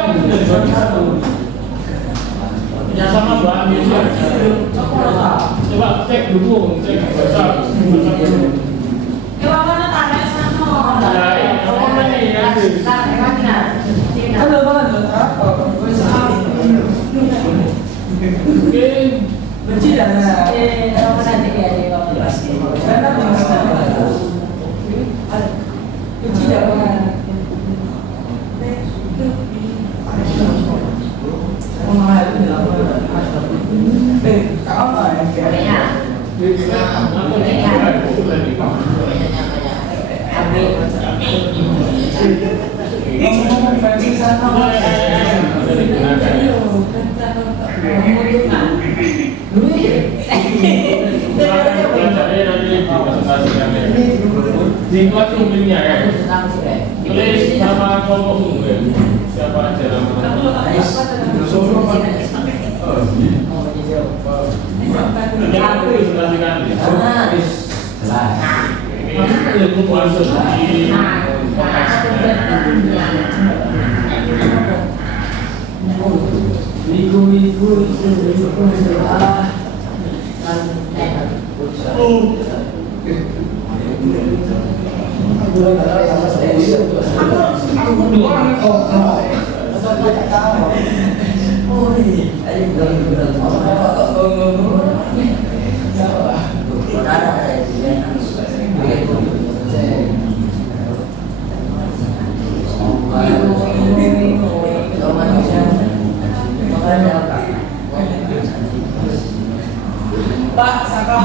ya sama Mbak Amin. Coba cek dulu, cek WhatsApp dulu. Coba mana tanya sama. Nah, ini apa nih ya? Halo, halo. Oke. Benci dan Di kelas umumnya ya. Tulis nama kelompok umum ya. Siapa aja namanya? Nanti aku presentasikan. ini masuk di konteksnya. Pak, saka.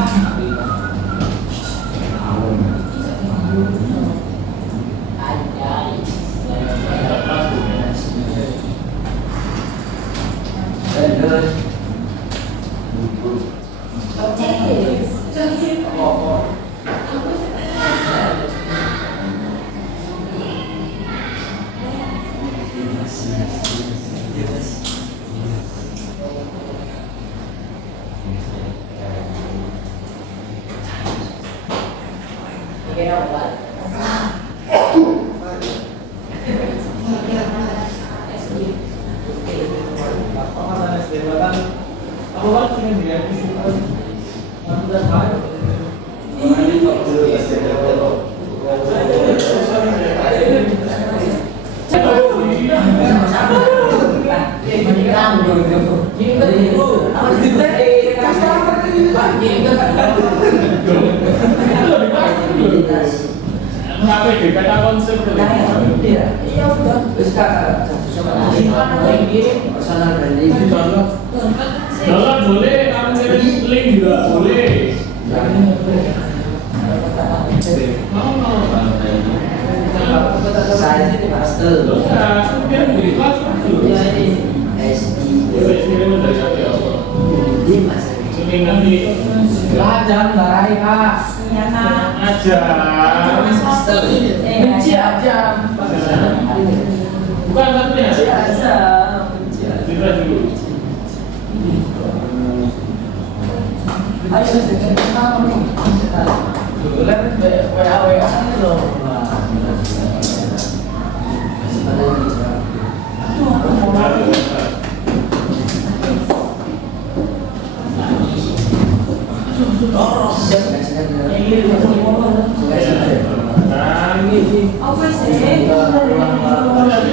Kenapa dikata konsep itu? Iya udah, sekarang personal branding. Download boleh, kamu kirim link juga boleh. Saya sih master. Kirim di kelas dulu. Kirim dari siapa ya? Di mas. Ini nanti. Jangan marahi Pak. Aja. Benci aja. Bukan satunya. Benci aja. Kita dulu. Ayo kita ngomong. Lihat WA loh. Apa sih? Tidak bisa.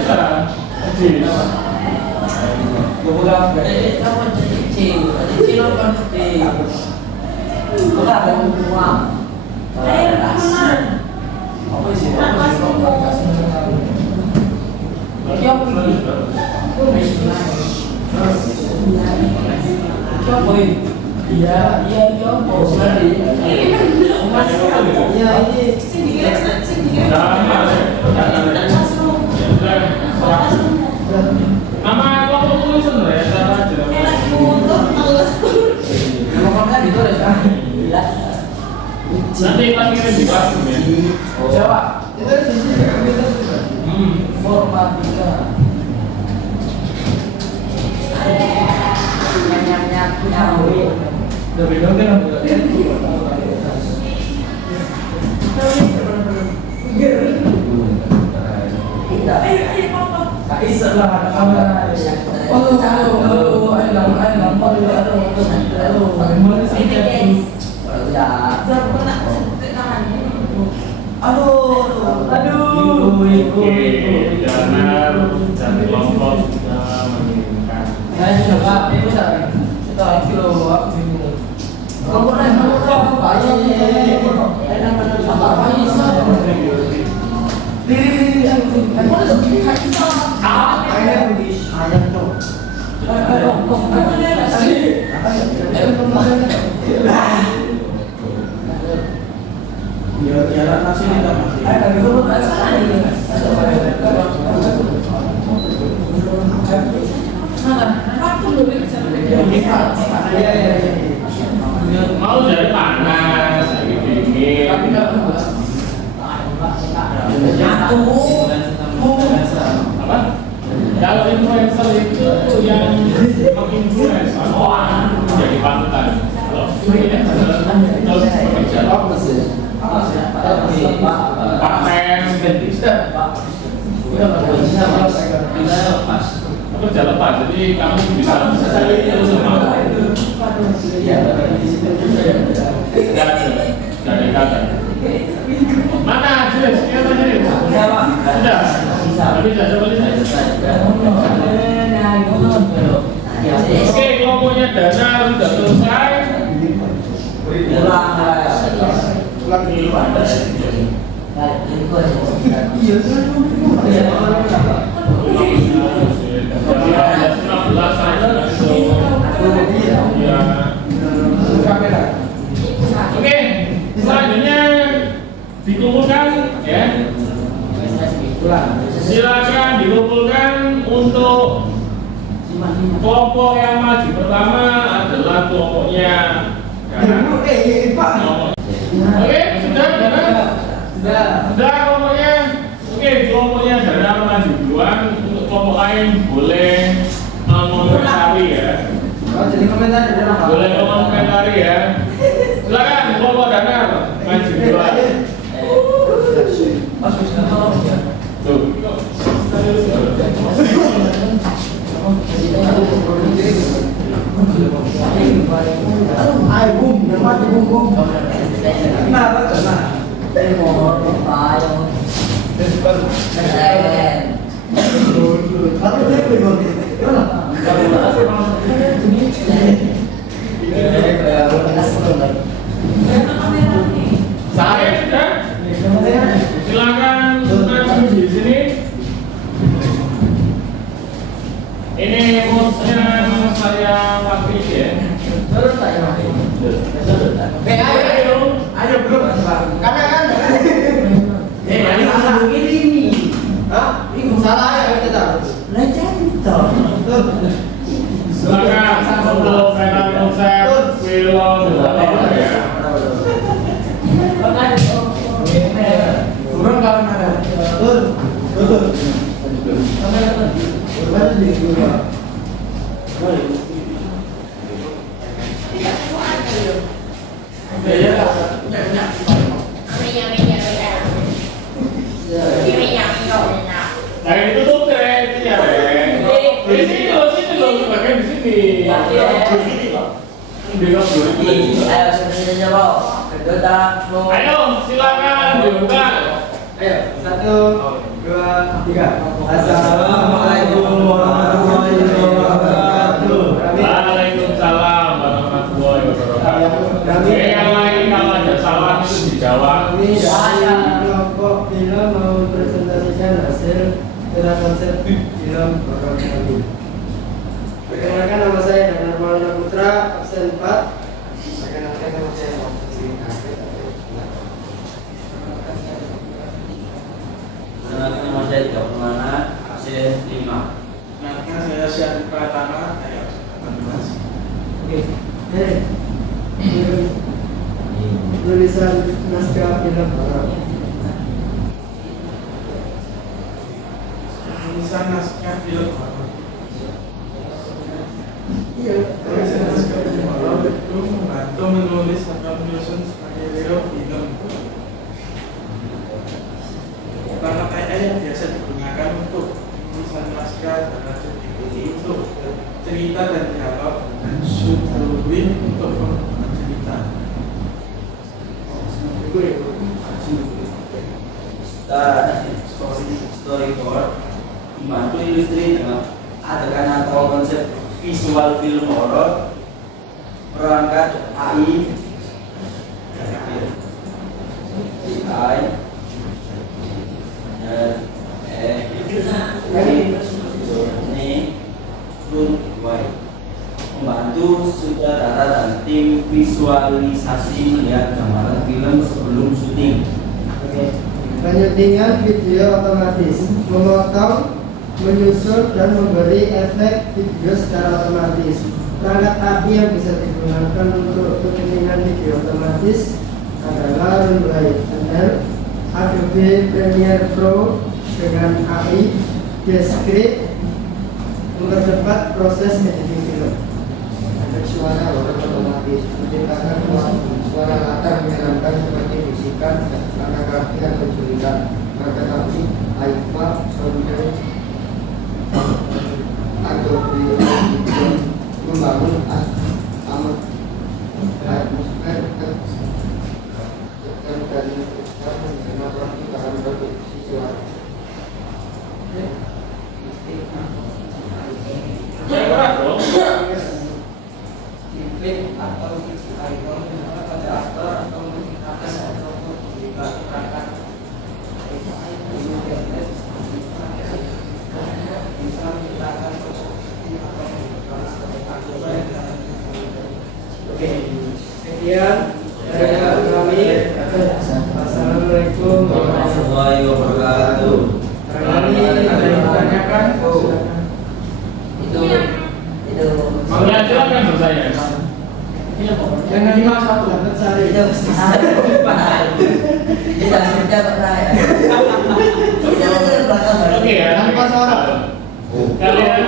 Iya, bos tadi. Iya, ini. Nama aku tulisan ya, sama aja. Ngomongnya ditulis kan? Nanti kita kirim di kelas ya. Coba, itu di sini informatika. Lebih dong kan? Isa lah, kamera. Oh, ay lang, aduh, Jangan kelompok sudah mengirimkan. Saya coba, itu kita kilo aku bingung. Kelompok lain apa ya? Apa Isa? Ayam tuh. Ya, nasi kita masih. Mau dari mana? Lagi dingin. Apa? Kalau influencer itu yang menginfluence orang jadi panutan. Kalau ini adalah bekerja. paten, kerja lepas. Jadi kamu bisa itu sama. Tidak ada ikatan. Mana Jis? Kita Jis. Sudah. Tapi sudah coba lihat. Oke, kelompoknya Dana sudah selesai. Ulang dulu ada. Oke, selanjutnya dikumpulkan ya. Silakan dikumpulkan untuk kelompok yang maju pertama adalah kelompoknya Oke, sudah kelompoknya. Oke, kelompoknya Dana maju duluan. Untuk kelompok lain boleh mengomentari ya. Boleh mengomentari ya. Silakan kelompok Dana maju duluan. Tuh. Saya sudah. Silakan maju di sini. Ini bosnya saya wakili ya. Ayo bro, karena kan ini ini salah ya kita. Silakan untuk final konsep film ya. Kurang kalau ada. Nah itu tuh itu ya di sini loh bagian di sini. Ayo silakan dibuka. Ayo 1, 2, 3. Assalamualaikum warahmatullahi wabarakatuh. Waalaikumsalam warahmatullahi wabarakatuh. Oke, yang lain kalau ada salah itu dijawab. Ini dari kelompok film mau presentasikan hasil tentang konsep film horor kami. Perkenalkan nama saya Danar Maulana Putra, absen 4. Perkenalkan nama saya Nama saya Tiga Permana, absen 5. Perkenalkan saya Syarif Pratama, ayo Oke. Tulisan naskah film horor. tulisan naskah film horor. Iya. Tulisan naskah film horor itu membantu menulis atau menyusun skenario film. Karena kayak yang biasa digunakan untuk tulisan naskah dan lanjut diikuti itu cerita dan dialog dan sutradara untuk pengembangan cerita. Storyboard membantu industri dengan adegan atau konsep visual film horor, perangkat AI, membantu sutradara dan tim visualisasi melihat gambaran film sebelum syuting. Lanjut dengan video otomatis, memotong, menyusun dan memberi efek video secara otomatis. Perangkat API yang bisa digunakan untuk kepentingan video otomatis adalah Runway ML, Adobe Premiere Pro dengan AI, Descript, mempercepat proses editing film. Efek suara otomatis, menciptakan suara suara latar menyeramkan seperti bisikan, kata-kata atau curiga. Tetapi Aifah sampai atau membangun atmosfer dan mengenai bahan produksi suara. Film atau fiksi idol pada aktor atau menciptakan atau memberikan perangkat bisa menciptakan Oke, sekian dari kami. Assalamualaikum warahmatullahi wabarakatuh. Barangkali ada yang ditanyakan? itu Mau silakan bertanya. Jangan dimasak, dapat sari. kita kerja percaya kita ke belakang Oke ya. Tanpa suara. Kalian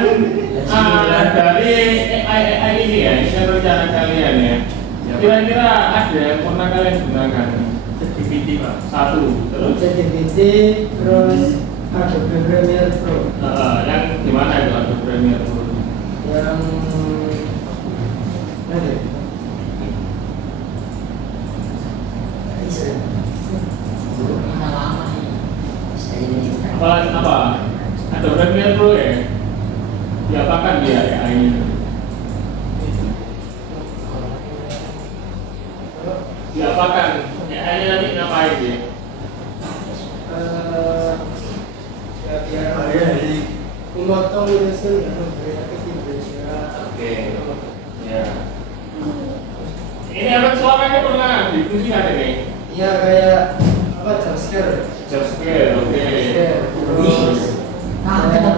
dari AI ini ya, ini rencana kalian ya. Kira-kira ada yang pernah kalian gunakan? ChatGPT Pak. Satu, terus ChatGPT, terus Adobe Premiere Pro. yang gimana itu Adobe Premiere Pro? Yang ada. Apa? Adobe Premiere Pro ya? Diapakan dia AI ini? Diapakan? AI ini nanti ngapain dia? Ya biar memotong itu Oke. Ya. Ini efek suaranya pernah difungsikan ini? Iya kayak apa jumpscare. Jumpscare, oke. Terus ada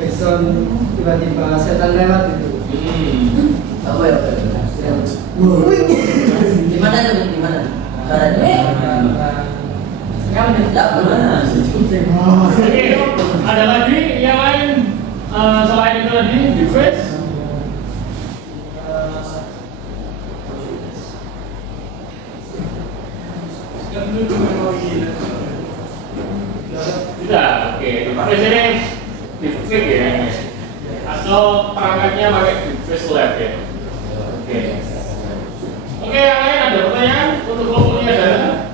backsound tiba-tiba setan lewat itu. apa ya gimana tuh gimana caranya Oke, ada lagi yang lain selain itu tadi di face? Tidak, oke. Di face ini di face ya, atau perangkatnya pakai di face lab ya. Oke. Oke, yang lain ada pertanyaan untuk kelompoknya ada?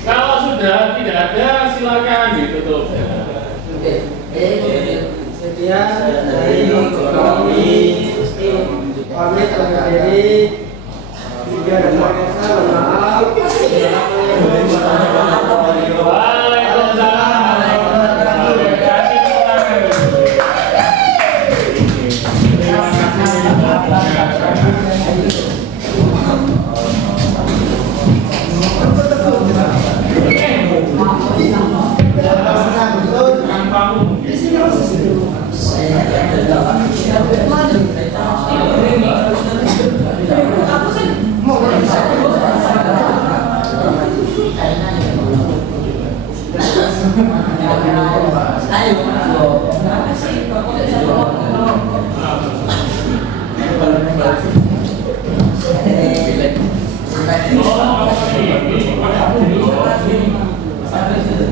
Kalau sudah tidak ada, silakan ditutup. Sekian dari kami pamit undur diri. Tiga dan mereka maaf. Waalaikumsalam.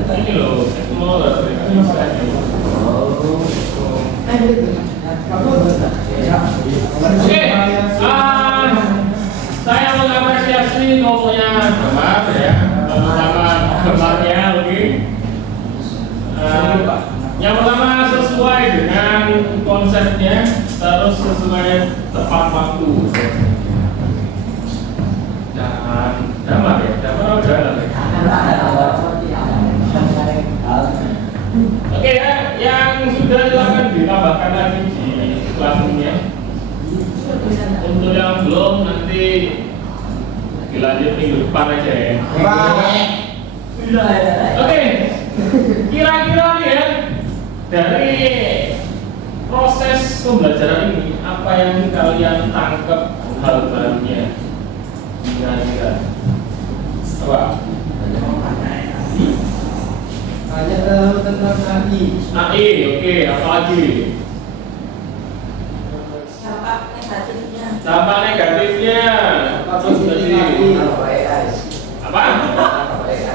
Ini loh, Oke, saya mengapresiasi ngomongnya Gemar ya, terutama Gemarnya oke. Yang pertama sesuai dengan konsepnya, terus sesuai tepat waktu. Jangan damar ya, damar udah lah. Oke ya, yang sudah silakan ditambahkan lagi di kelasnya. Untuk yang belum nanti dilanjut minggu depan aja ya. Oke, kira-kira nih ya dari proses pembelajaran ini apa yang kalian tangkap hal barunya? Kira-kira apa? Banyak tentang AI. AI, oke, apa lagi? Dampak negatifnya. Dampak negatifnya. Positif AI. Apa?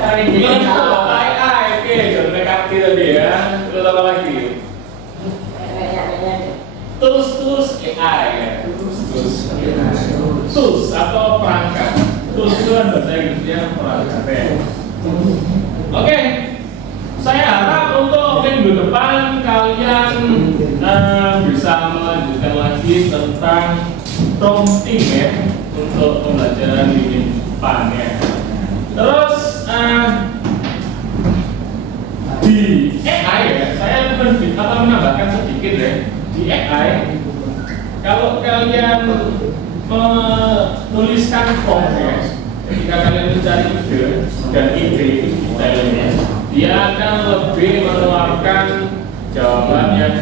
AI, oke, jangan negatif tadi ya. Terus apa lagi? Tools AI ya. Tools atau perangkat. Tools itu kan bahasa Inggrisnya perangkat ya. Oke, saya harap untuk minggu depan kalian bisa melanjutkan lagi tentang prompting ya untuk pembelajaran di minggu depan ya. Terus di AI ya, saya menambahkan sedikit ya. Di AI, kalau kalian menuliskan prompt ya, ketika kalian mencari ide dan ide itu detailnya, dia akan lebih mengeluarkan jawaban yang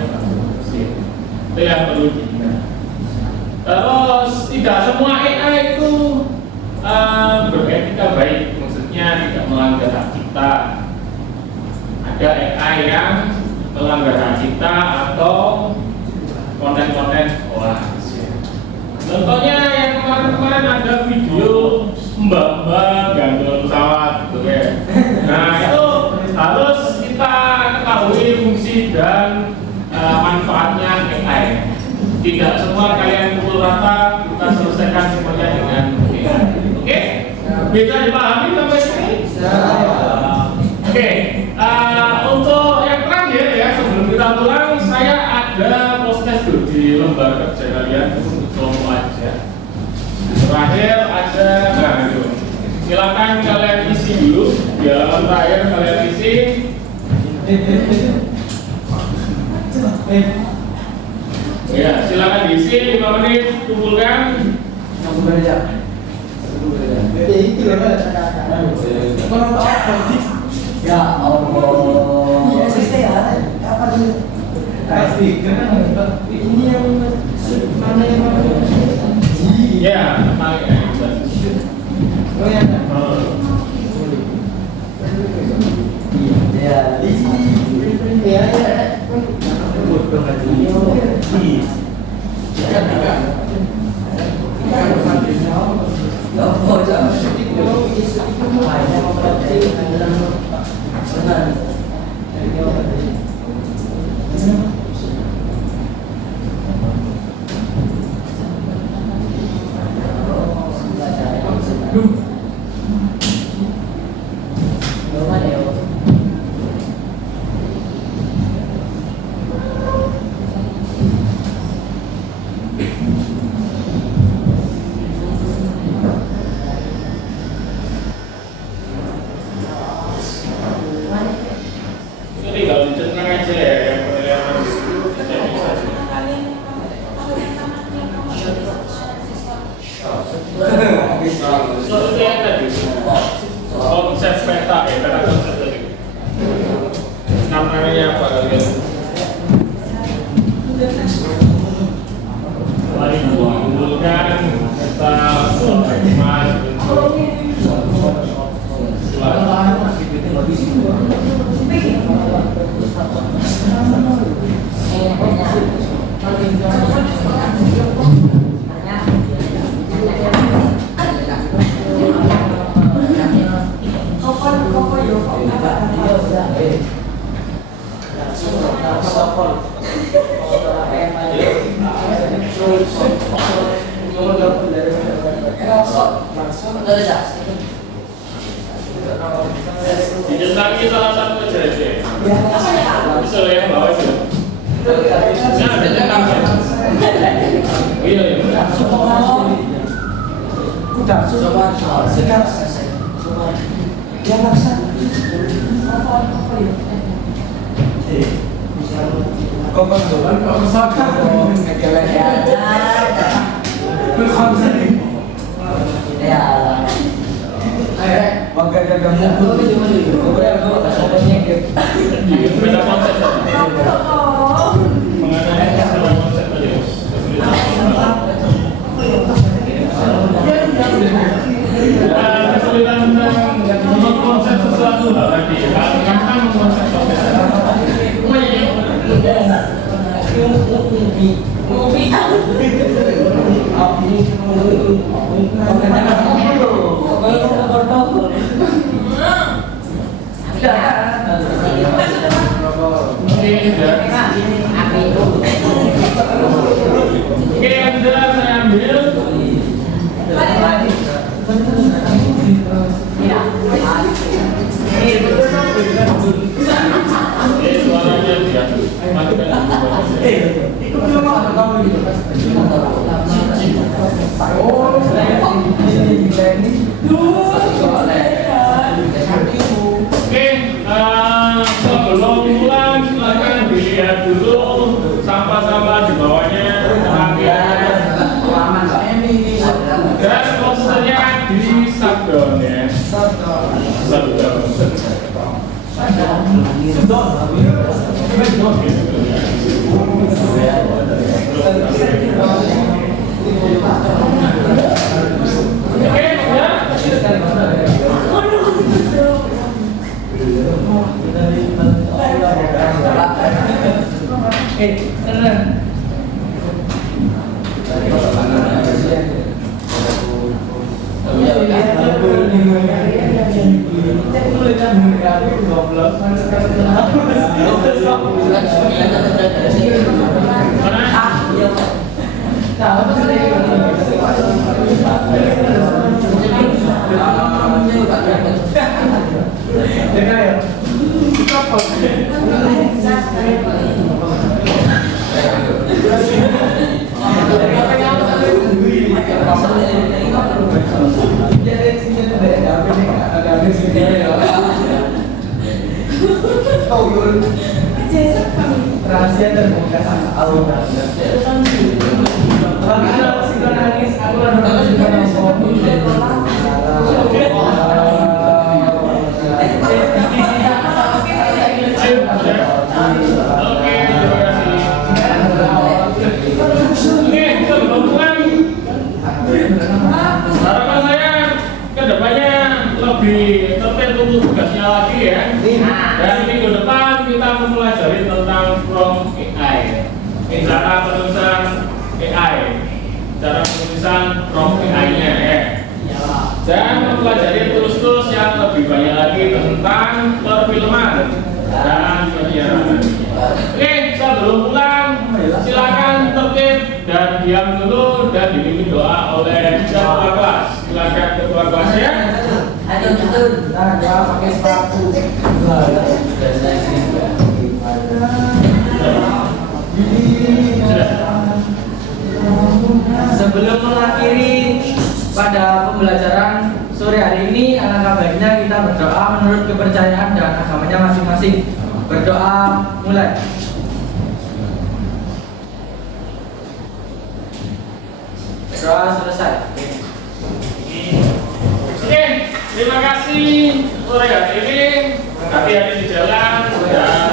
itu yang perlu diingat. Terus tidak semua AI itu beretika baik, maksudnya tidak melanggar hak cipta. Ada AI yang melanggar hak cipta atau konten-konten sekolah. Contohnya yang kemarin ada video mbak-mbak gantung pesawat gitu ya. Nah itu harus kita ketahui fungsi dan manfaatnya AI. Tidak semua kalian pukul rata kita selesaikan semuanya dengan AI. Oke? Bisa dipahami sampai sini? Oke. Untuk yang terakhir ya sebelum kita pulang, saya ada post-test di lembar kerja kalian untuk kelompok aja. Terakhir ada, nah itu. Silakan kalian isi dulu. Di halaman terakhir kalian isi. Ya, silakan diisi 5 menit, kumpulkan. Ya Allah. Iya sih ya. Apa nih? Ini yang mana yang Ya, pakai. Oh ya. Ya, di sini. Ya. Ini kalau dicenang aja ya, yang penilaian so itu yang tadi konsep peta ya, peta konsep tadi. Namanya apa kalian? Mari kumpulkan peta mas dijentangi salah satu aja bisa yang bawah itu nah ada jentang ya iya iya Udah, sekarang yang laksa. Kau bantuan, kau misalkan ngejalan ya. Ya. Maka jaga mulut. beda konsep mengenai salah konsep tadi kesulitan tentang konsep sesuatu hal tadi, kan konsep Oh, ini Oke, sebelum pulang silakan dilihat dulu sampah-sampah di bawahnya, dan komputernya di shutdown ya. Shutdown. Oke, ya. rahasia terbuka sama Allah. Kalau si nangis, aku harapan saya ke depannya lebih tertib untuk tugasnya lagi ya. Dan minggu depan kita mempelajari tentang from AI, cara penulisan AI, cara penulisan from AI-nya ya. Dan mempelajari tools-tools yang lebih banyak lagi tentang perfilman dan penyiaran. Oke, sebelum pulang silakan tertib dan diam dulu dan dipimpin doa oleh ketua kelas. Silakan ketua kelasnya. ada betul. Nah, dia pakai sepatu. Sebelum mengakhiri pada pembelajaran sore hari ini, alangkah baiknya kita berdoa menurut kepercayaan dan agamanya masing-masing. Berdoa mulai. Berdoa selesai. Oke, terima kasih sore hari ini. Hati-hati di jalan dan